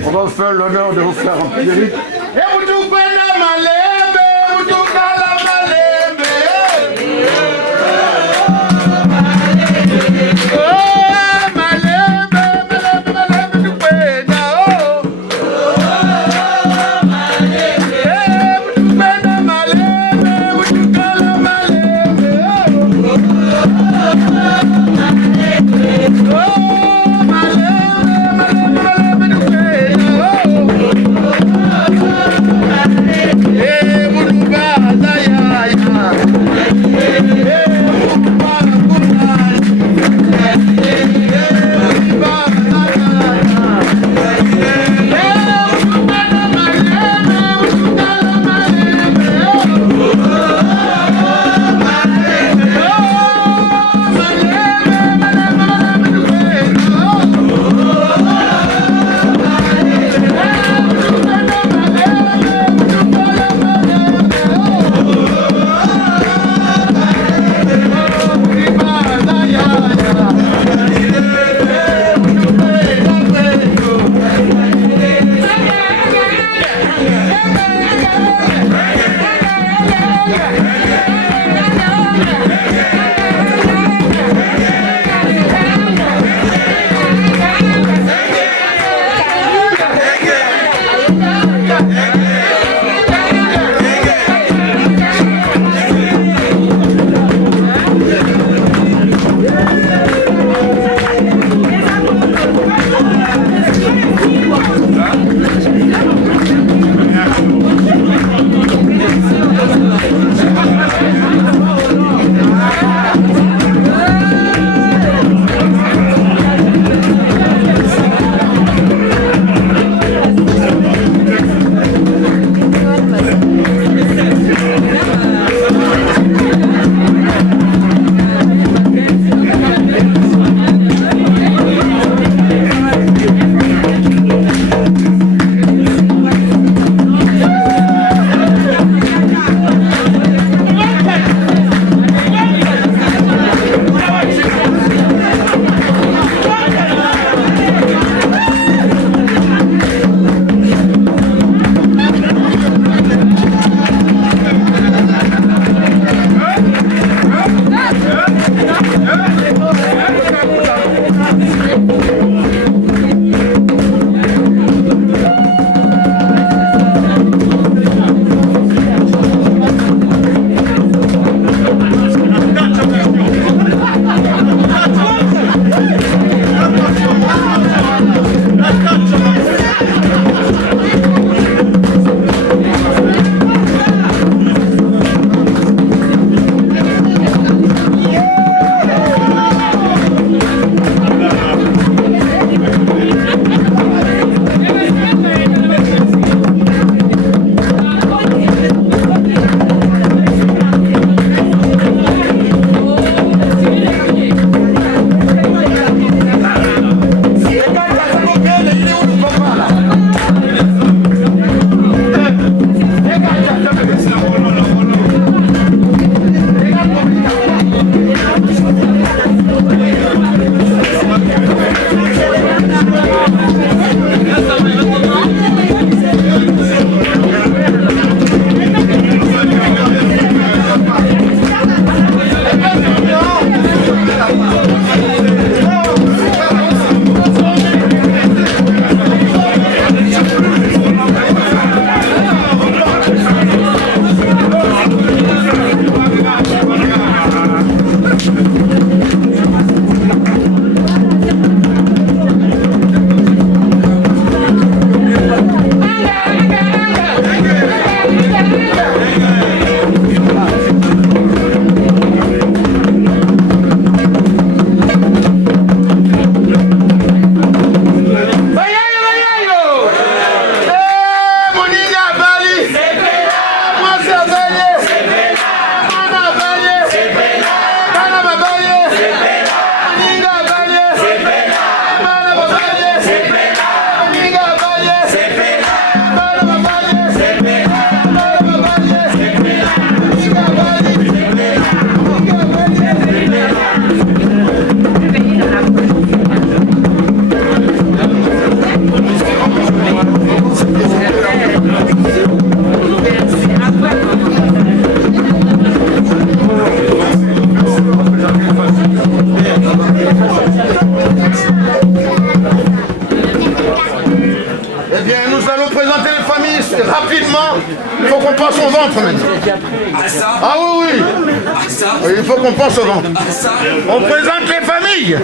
On va vous faire l'honneur de vous faire un petit lyrique. Yeah. Il faut qu'on pense au vent. On présente les familles.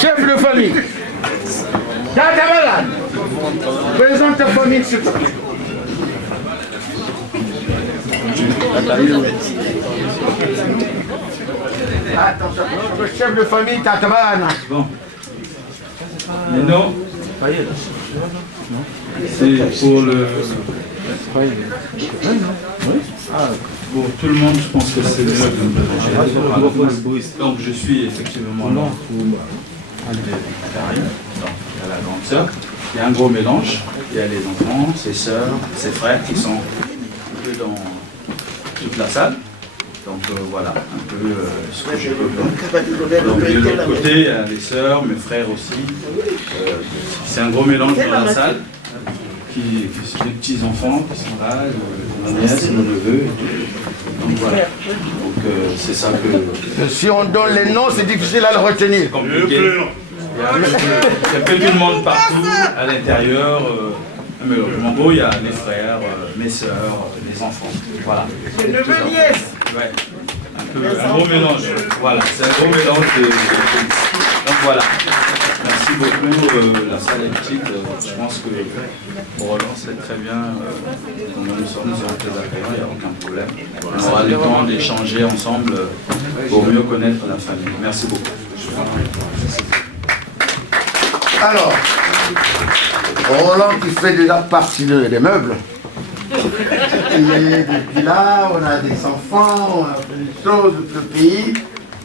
Chef de famille. Tata, présente ta famille, s'il te plaît. Attention, le chef de famille, Tatabana. Bon. Mais non. C'est pour le... Pour tout le monde, je pense que c'est déjà de me présenter. Donc je suis effectivement là pour les Paris. Donc il y a la grande sœur, il y a un gros mélange, il y a les enfants, ses sœurs, ses frères qui sont un peu dans toute la salle. Donc voilà, un peu ce que je peux faire. Donc de l'autre côté, il y a les sœurs, mes frères aussi. C'est un gros mélange dans la salle. Qui sont les petits-enfants qui sont là, ma nièce, mon neveu. Donc voilà. Donc c'est ça que... Si on donne les noms, c'est difficile à le retenir. Compliqué. Il y a un peu tout le monde partout, à l'intérieur. Mais en gros, il y a les frères, mes sœurs, les enfants. Voilà. Les neveux, nièces. Ouais. Un gros mélange. Voilà, c'est un gros mélange de... Donc voilà. Merci beaucoup, la salle est petite, je pense que pour Roland c'est très bien, nous serons très accueillants, il n'y a aucun problème. On aura le temps d'échanger ensemble pour mieux connaître la famille. Merci beaucoup. Alors, Roland qui fait déjà partie des meubles. Et depuis là, on a des enfants, on a fait des choses, tout le pays.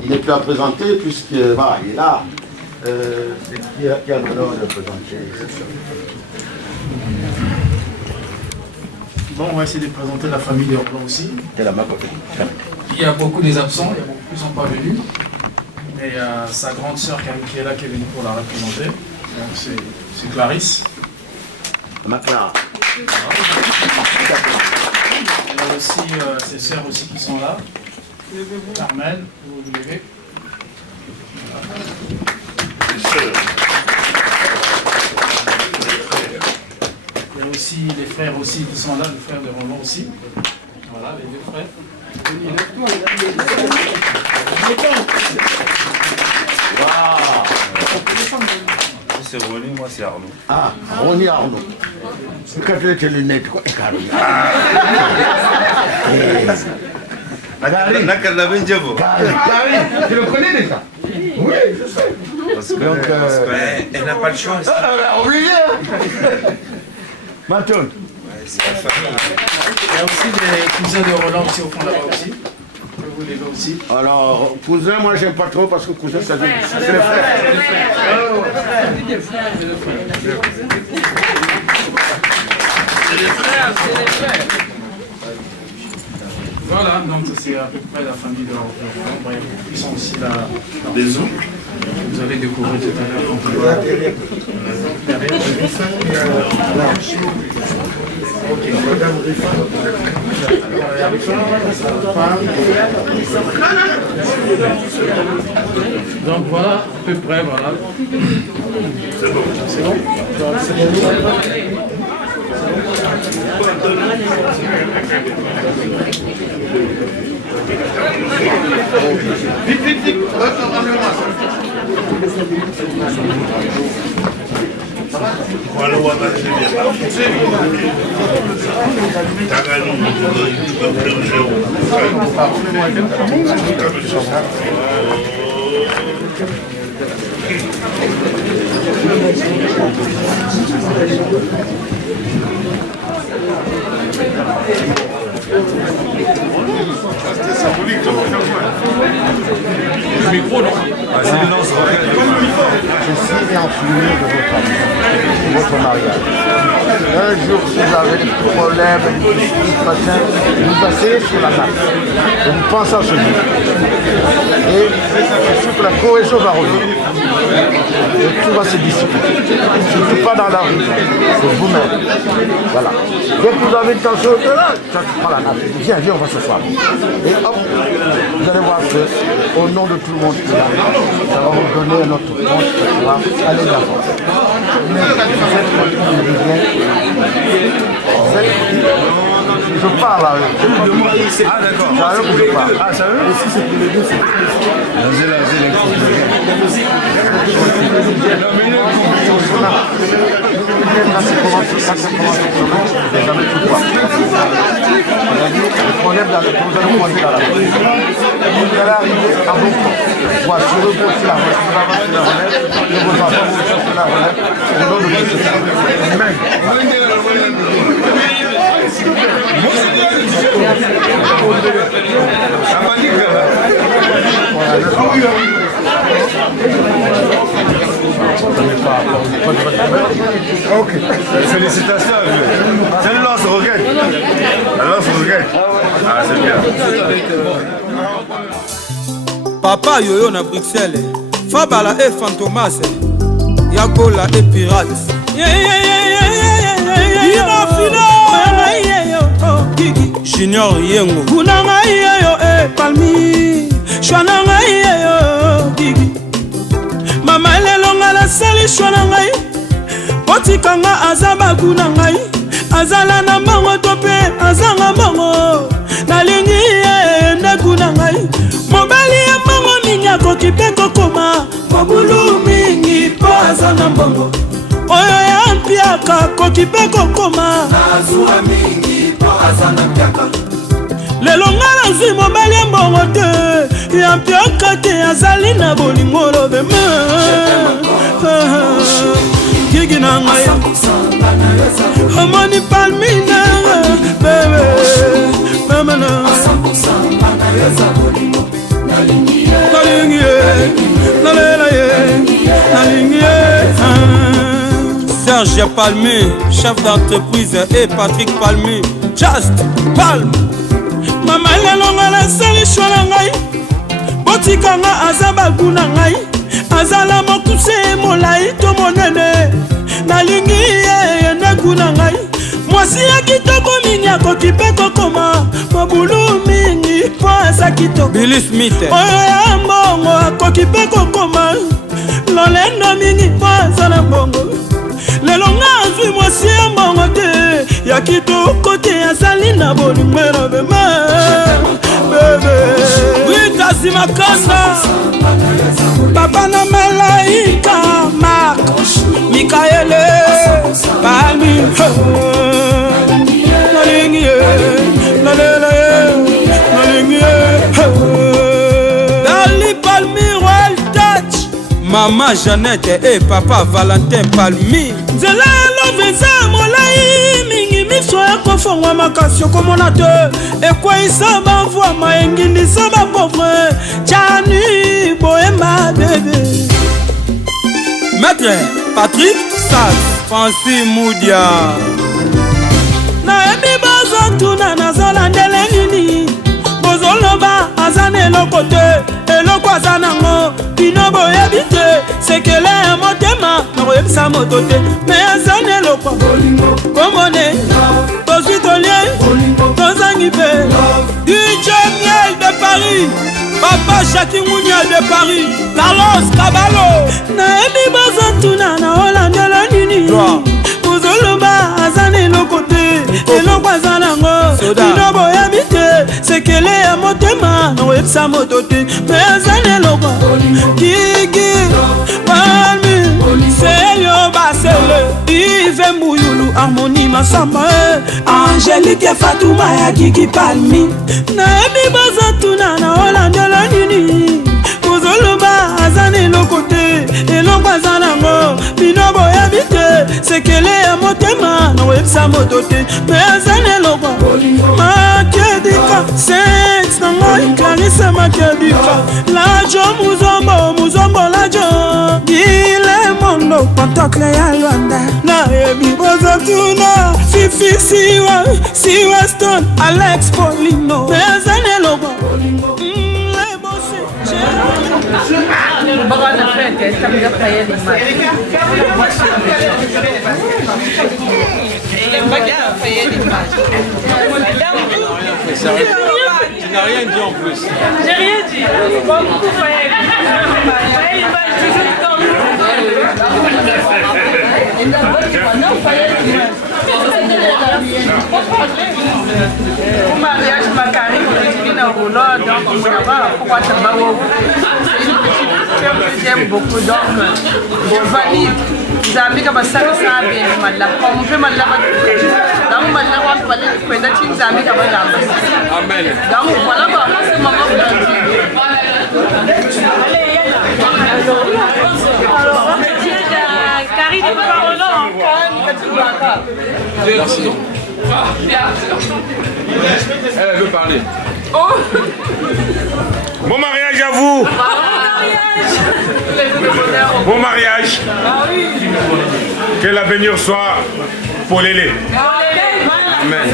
Il n'est plus à présenter puisque voilà, il est là. C'est qui a l'honneur de présenter. Bon, on va essayer de présenter la famille de Roland aussi. C'est la main côté. Il y a beaucoup des absents, il y a beaucoup qui ne sont pas venus. Mais il y a sa grande sœur qui est là, qui est venue pour la représenter. Donc c'est Clarisse. Ma Clara. Il y a aussi ses sœurs aussi qui sont là. Carmel, vous vous levez. Il y a aussi les frères aussi qui sont là, le frère de Roland aussi. Voilà, les deux frères. C'est René, moi c'est Arnaud. Ah, René Arnaud. Quand tu as tes lunettes, quoi, et Karine. Karine, tu le connais déjà? Oui, je sais. Parce qu'elle n'a pas le choix. Obligé, hein. Maintenant. C'est la famille. Il y a aussi des cousins de Roland aussi au fond là-bas aussi. Vous les voyez aussi. Alors, cousin, moi j'aime pas trop parce que cousin ça veut dire. C'est les frères. Voilà, donc c'est à peu près la famille de Roland. Ils sont aussi là. Des oncles. Vous allez découvrir tout à l'heure. Donc voilà, à peu près, voilà. C'est bon. C'est bon? Vite, vite, vite. Voilà, on va passer Le micro, non? Je suis influé de votre mariage. Un jour, si vous avez des problèmes, des disputes, machin, vous passez sur la nappe. Et vous pensez à ce jour. Et je suis que la cohésion va revenir. Et tout va se dissiper. Surtout pas dans la rue. C'est vous-même. Voilà. Dès que vous avez une tension, tu prends la nappe. Viens, on va s'asseoir. Et hop, vous allez voir que, au nom de tout le monde, ça va vous donner un autre compte. Allez d'abord. Je parle à eux. Ah d'accord. C'est à eux que je parle. Ah c'est à eux. Et si c'est pour les deux, c'est le problème dans le projet, nous allons dans la rue. Vous allez arriver à bon temps. Vous assurez vous aussi la relève, et vos enfants vous aussi la relève. Au nom de votre Amen. Ok, félicitations. C'est le lance-roquette. Le lance-roquette. Ah, c'est bien. Papa Yoyo na Bruxelles, Fabala et Fantomas, Yagola et Pirates. Junior Yengo Kunanga yeyo Palmi Shwana yeyo Gigi Mama lelonga la sali shwana ngai Potikanga azaba kuna ngai Azala na mango tope azanga mango Nalingi ye ndekuna ngai Mobali ya mango minyako kipeko koma Mabulu mingi po azanga mango Oyo ya mpiaka kokipeko koma Nazua mingi po azanga mpiaka Lelo ngala zwi mobali ya mbongo te Ya mpiaka te azali na bolingo lobe me Gigi na ngai Omoni palmina Bebe Mama na Nalingi ye Nalela ye Nalingi ye Serge Palmi, chef d'entreprise, et Patrick Palmi, Just Palm. Mama lelonga la sali shwana ngai Botikanga azaba guna ngai Azala mokuse molai to monene Nalingi ye ndekuna ngai Mwasi ya kitoko minyako kipeko koma Mabulu mingi po asa kitoko Billy Smith Oyo ya mbongo ako kipeko koma Lolendo mingi po asa na mbongo Lelo ngazwi mwasi ya mbongo te Ya kitoko te azali na bolimwera beme Bebe Rita Simakasa Papa na Malaika Mark Mikaele Palmi Nalingi ye Nalela ye Nalingi ye Dali Palmi Royal Touch Maman Jeannette et Papa Valentin Palmi Nzela loveza molai mingi miso ya kofongwa makasi okomona te Ekweisa bavwa maengindisa bapauvre Tchani boema bebe Maître Patrick Sas Francis Moudia Naebi bazotuna nazolandele nini Bozoloba azana eloko te Eloko azanango Bino boyebi te Sekele ya motema Nakoyebisa moto te Me azana eloko Komone Tozwi tolie Tozangi pe DJ Miel de Paris Papa Jackie Mouniel de Paris Carlos Caballo Naebi bazotuna na olandela nini Bozoloba azana eloko te Eloko azanango Bino boyebi te Sekele ya motema Nakoyebisa moto te Me azana eloko Gigi Palmi Selio Basele Yves Mbouyulu Harmonie Massamba Angélique Fatouma ya Gigi Palmi Naebi bazotuna na olandela nini Bozoloba azana eloko te Eloko azanango Bino boyebi te Sekele ya motema Nakoyebisa moto te Me azana eloko Makedika Saint Nango Clarisse Makedika Lajo Muzombo Lajo Gile Mondo Pantokle ya Luanda Naebi bozotuna Fifi Siwa Stone Alex Polino Me azana eloko Tu n'as rien dit en plus. J'ai rien dit. Bon, beaucoup Fayel. Fayel, il va toujours dans le Au mariage, ma carrière, on est au roulant, donc on va voir pourquoi ça va au j'aime beaucoup, donc on valide. Zambie kama sana sana bien mala. Comme je mala dans mala on va aller kwenda chini Zambie kama gamba. Amen. Donc voilà bah c'est maman alors Karine est parlant. Merci. Elle veut parler. Oh. Bon mariage à vous. Bon mariage. Que l'avenir soit pour l'élé. Amen.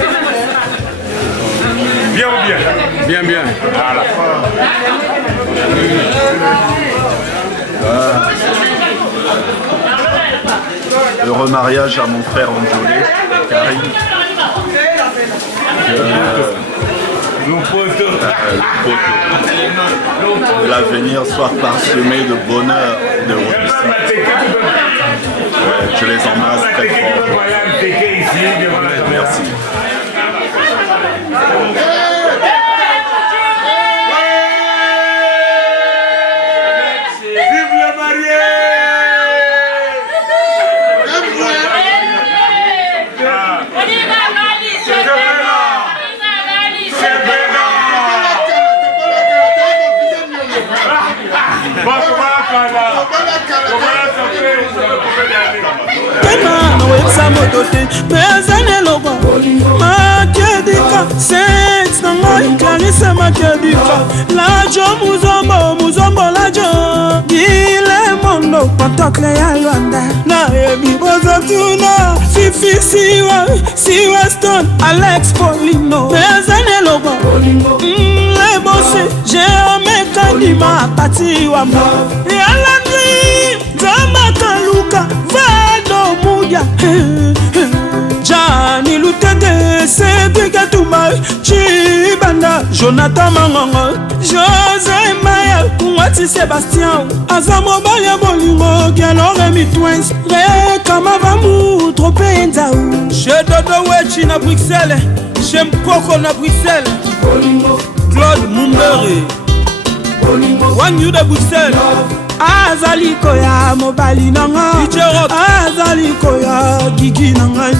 Bien ou bien? Bien, bien. Voilà. Heureux mariage à mon frère Anjolé, Karine. Que l'avenir soit parsemé de bonheur, de réussite. Ouais, je les embrasse très fort. Merci. Vive le marié! pema nakoyebisa moto te me eza nelokwa makedika sex na ngai clarise makedika lajo muzombo lajo gile mondo pantokle ya lwanda nayebi bozotuna fifi siwa stone alex polino me eza nelokwa lebose geomekandima pati wa mo yalandri Zambakaluka Vado Muya Jani Lutete Cedric Touma Chibanda Jonathan Mangongo José Maya Mwati Sébastien Azamo Baya Bolingo Gialore Twins Rekama Vamu Trope Nzaou Chez Dodo Wechi na Bruxelles Chez Mpoko na Bruxelles Claude Mumbere Wanyu de Bruxelles azali koya mobali nanga azali koya gigi nanga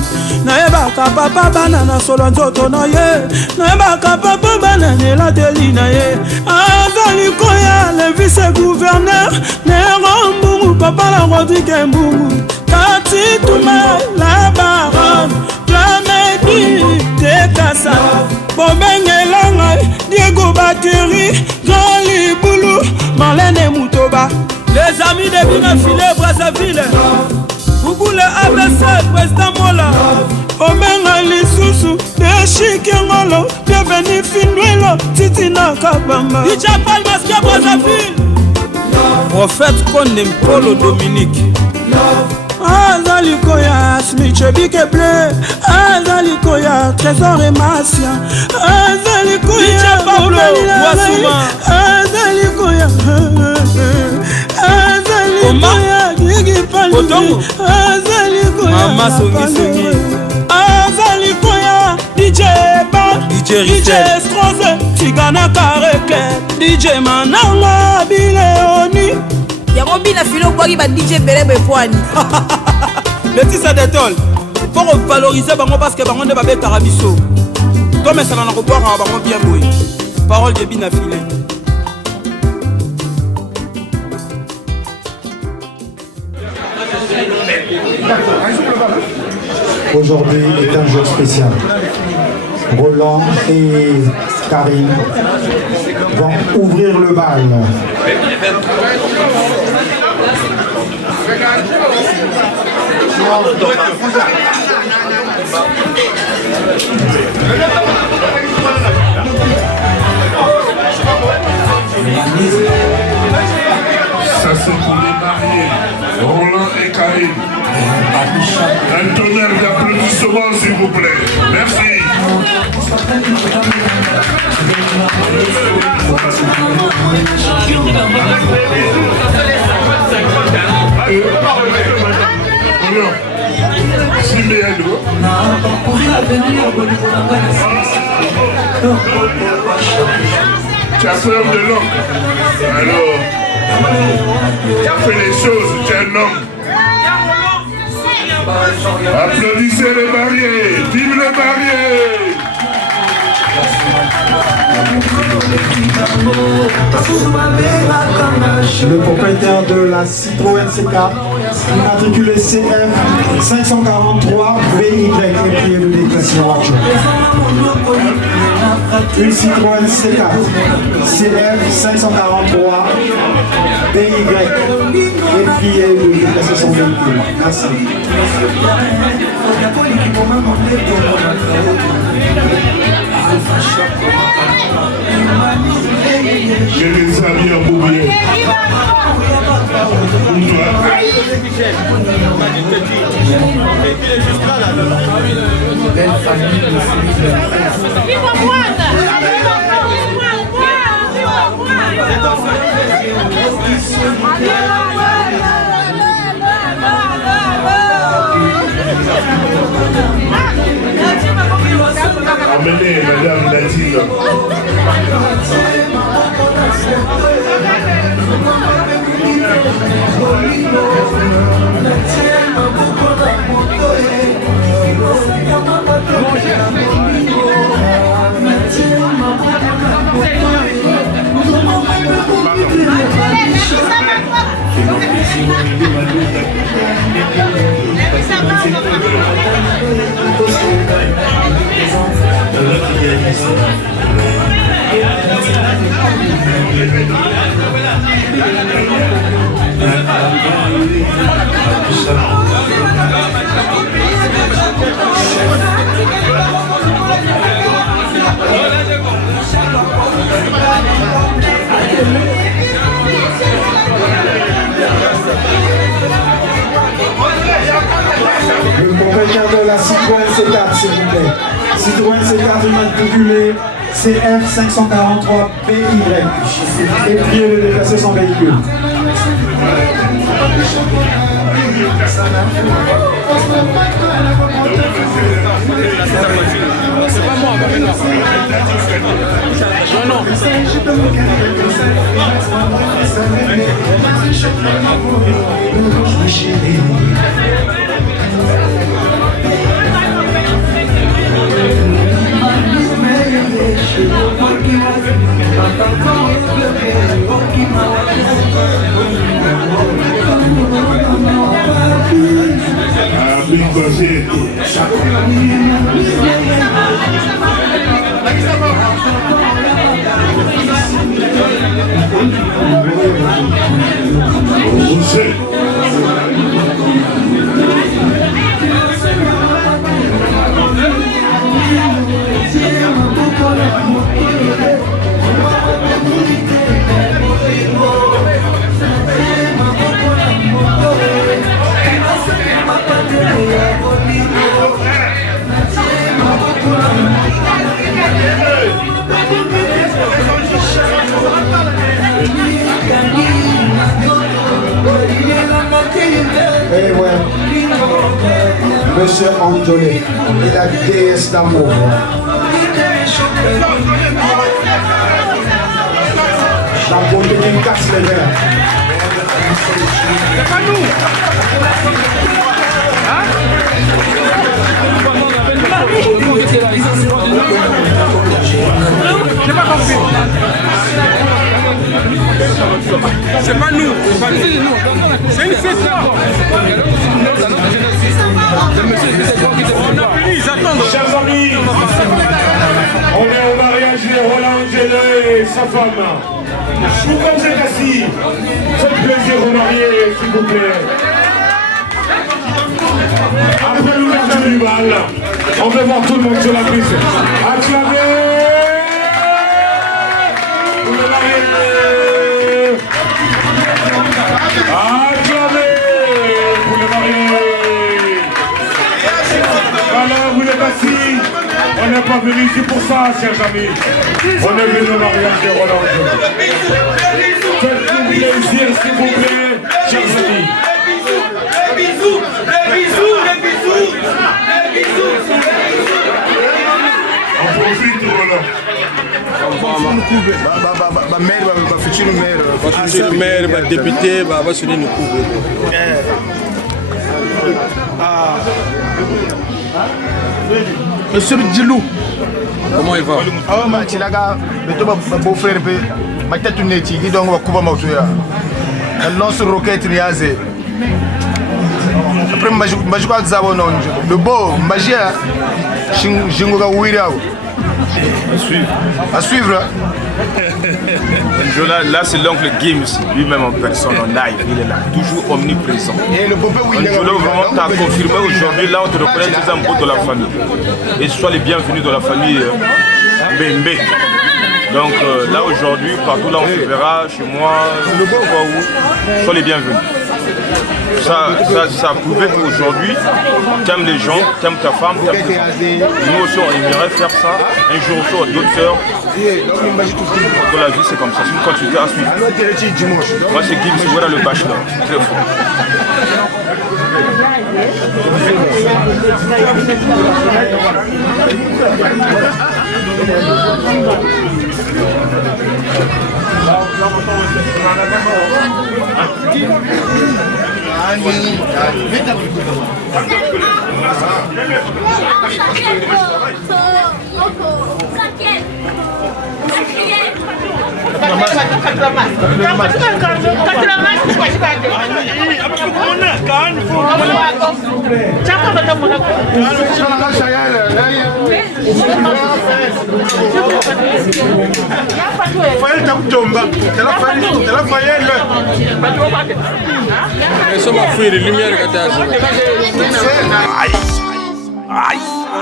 nayebaka papa bana na solo nzoto na ye nayebaka papa bana nela deli na ye azali koya le vice gouverneur nero mbungu papa la Rodrigue mbungu kati tuma la baronne Plamedi Tekasa Bobengelanga Diego Bateri Joli Boulou Marlène Moutoba. Les amis de Binafile Brazzaville Bougou le ABC Président Mola Omenga Lisusu De Chikengolo Bienvenue Finwelo Titina Kabamba Icha Palmaskia Brazzaville Prophète Kondem Polo Dominique Azali koya Smith Bike Bleu Azali koya Trésor et Massia Azali koya Pablo Boissouma Azali koya Azali koya Gigi Pali Azali koya Mama Songi Azali koya DJ Ba DJ Stroze Tigana Kareke DJ Mananga Bileoni yango bina filo bwaki ba DJ Belebe Pwani Letisa Detol pour valoriser bango parce que bango ne babetaka biso to mesana na kobwaka bango bien boye parole de Bina Filé. Aujourd'hui est un jour spécial. Roland et Karine vont ouvrir le bal. Ça c'est pour les mariés, Roland et Karine. Un tonnerre d'applaudissements s'il vous plaît. Merci. Tu as peur de l'homme. Alors, tu as fait les choses, tu es un homme. Applaudissez les mariés, vive les mariés. Le propriétaire de la Citroën C4, immatriculé CF 543 VY, est prié de déclasser la voiture. Une Citroën C4 CF 543 VY est prié de déclasser son véhicule. Merci. J'ai des amis à Boubier. Amenez Madame Nadine. Le propriétaire de la Citroën C4, s'il vous plaît. Citroën C4 immatriculé CF 543 PY est prié de déplacer son véhicule. C'est pas moi, non. Et ouais, Monsieur Anjolé et la déesse d'amour. La beauté qui casse les verres. C'est pas nous. J'ai pas compris. C'est pas nous. C'est une fête. Chers amis, on est au mariage de Roland Angelo et sa femme. Vous comme c'est assis, faites plaisir aux mariés, s'il vous plaît. Après l'ouverture du bal, on veut voir tout le monde sur la piste. Acclamez pour les mariés. Acclamez pour les mariés. Alors vous êtes assis, on n'est pas venu ici pour ça, chers amis. On est venu au mariage de Roland. Faites-nous plaisir, s'il vous plaît, chers amis. Les bisous, les bisous, les bisous, les bisous, les bisous. Nukube. Maire, futur maire. Futur maire, député, va sonner Nukube. Monsieur Djilou. Comment il va? Ah, ma chilaga, mais toi, ma beau-frère, ma tête une éthique, donc on va couper ma autoya. Elle lance roquette niazé. Après, je joue à Zabono. Le beau, magia, Jingoga Ouira. À suivre. Là, c'est l'oncle Gims, lui-même en personne, en live. Il est là, toujours omniprésent. Et le papa Angelo, vraiment, tu as confirmé aujourd'hui, là, on te reconnaît des amoureux de la famille. Et sois les bienvenus dans la famille Bembe. Donc là, aujourd'hui, partout là, on se verra, chez moi, où, sois les bienvenus. Ça a prouvé qu'aujourd'hui, tu aimes les gens, tu aimes ta femme, tu aimes tes enfants. Nous aussi, on aimerait faire ça. Un jour aussi, à d'autres sœurs. Dans la vie, c'est comme ça. C'est une continuité à suivre. Moi, c'est Gims, voilà le bachelor. Très fort.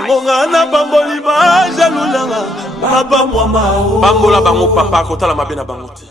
ngongana bamboli ba jalulanga papa mwama bambola bango papa kotala mabe na bango ti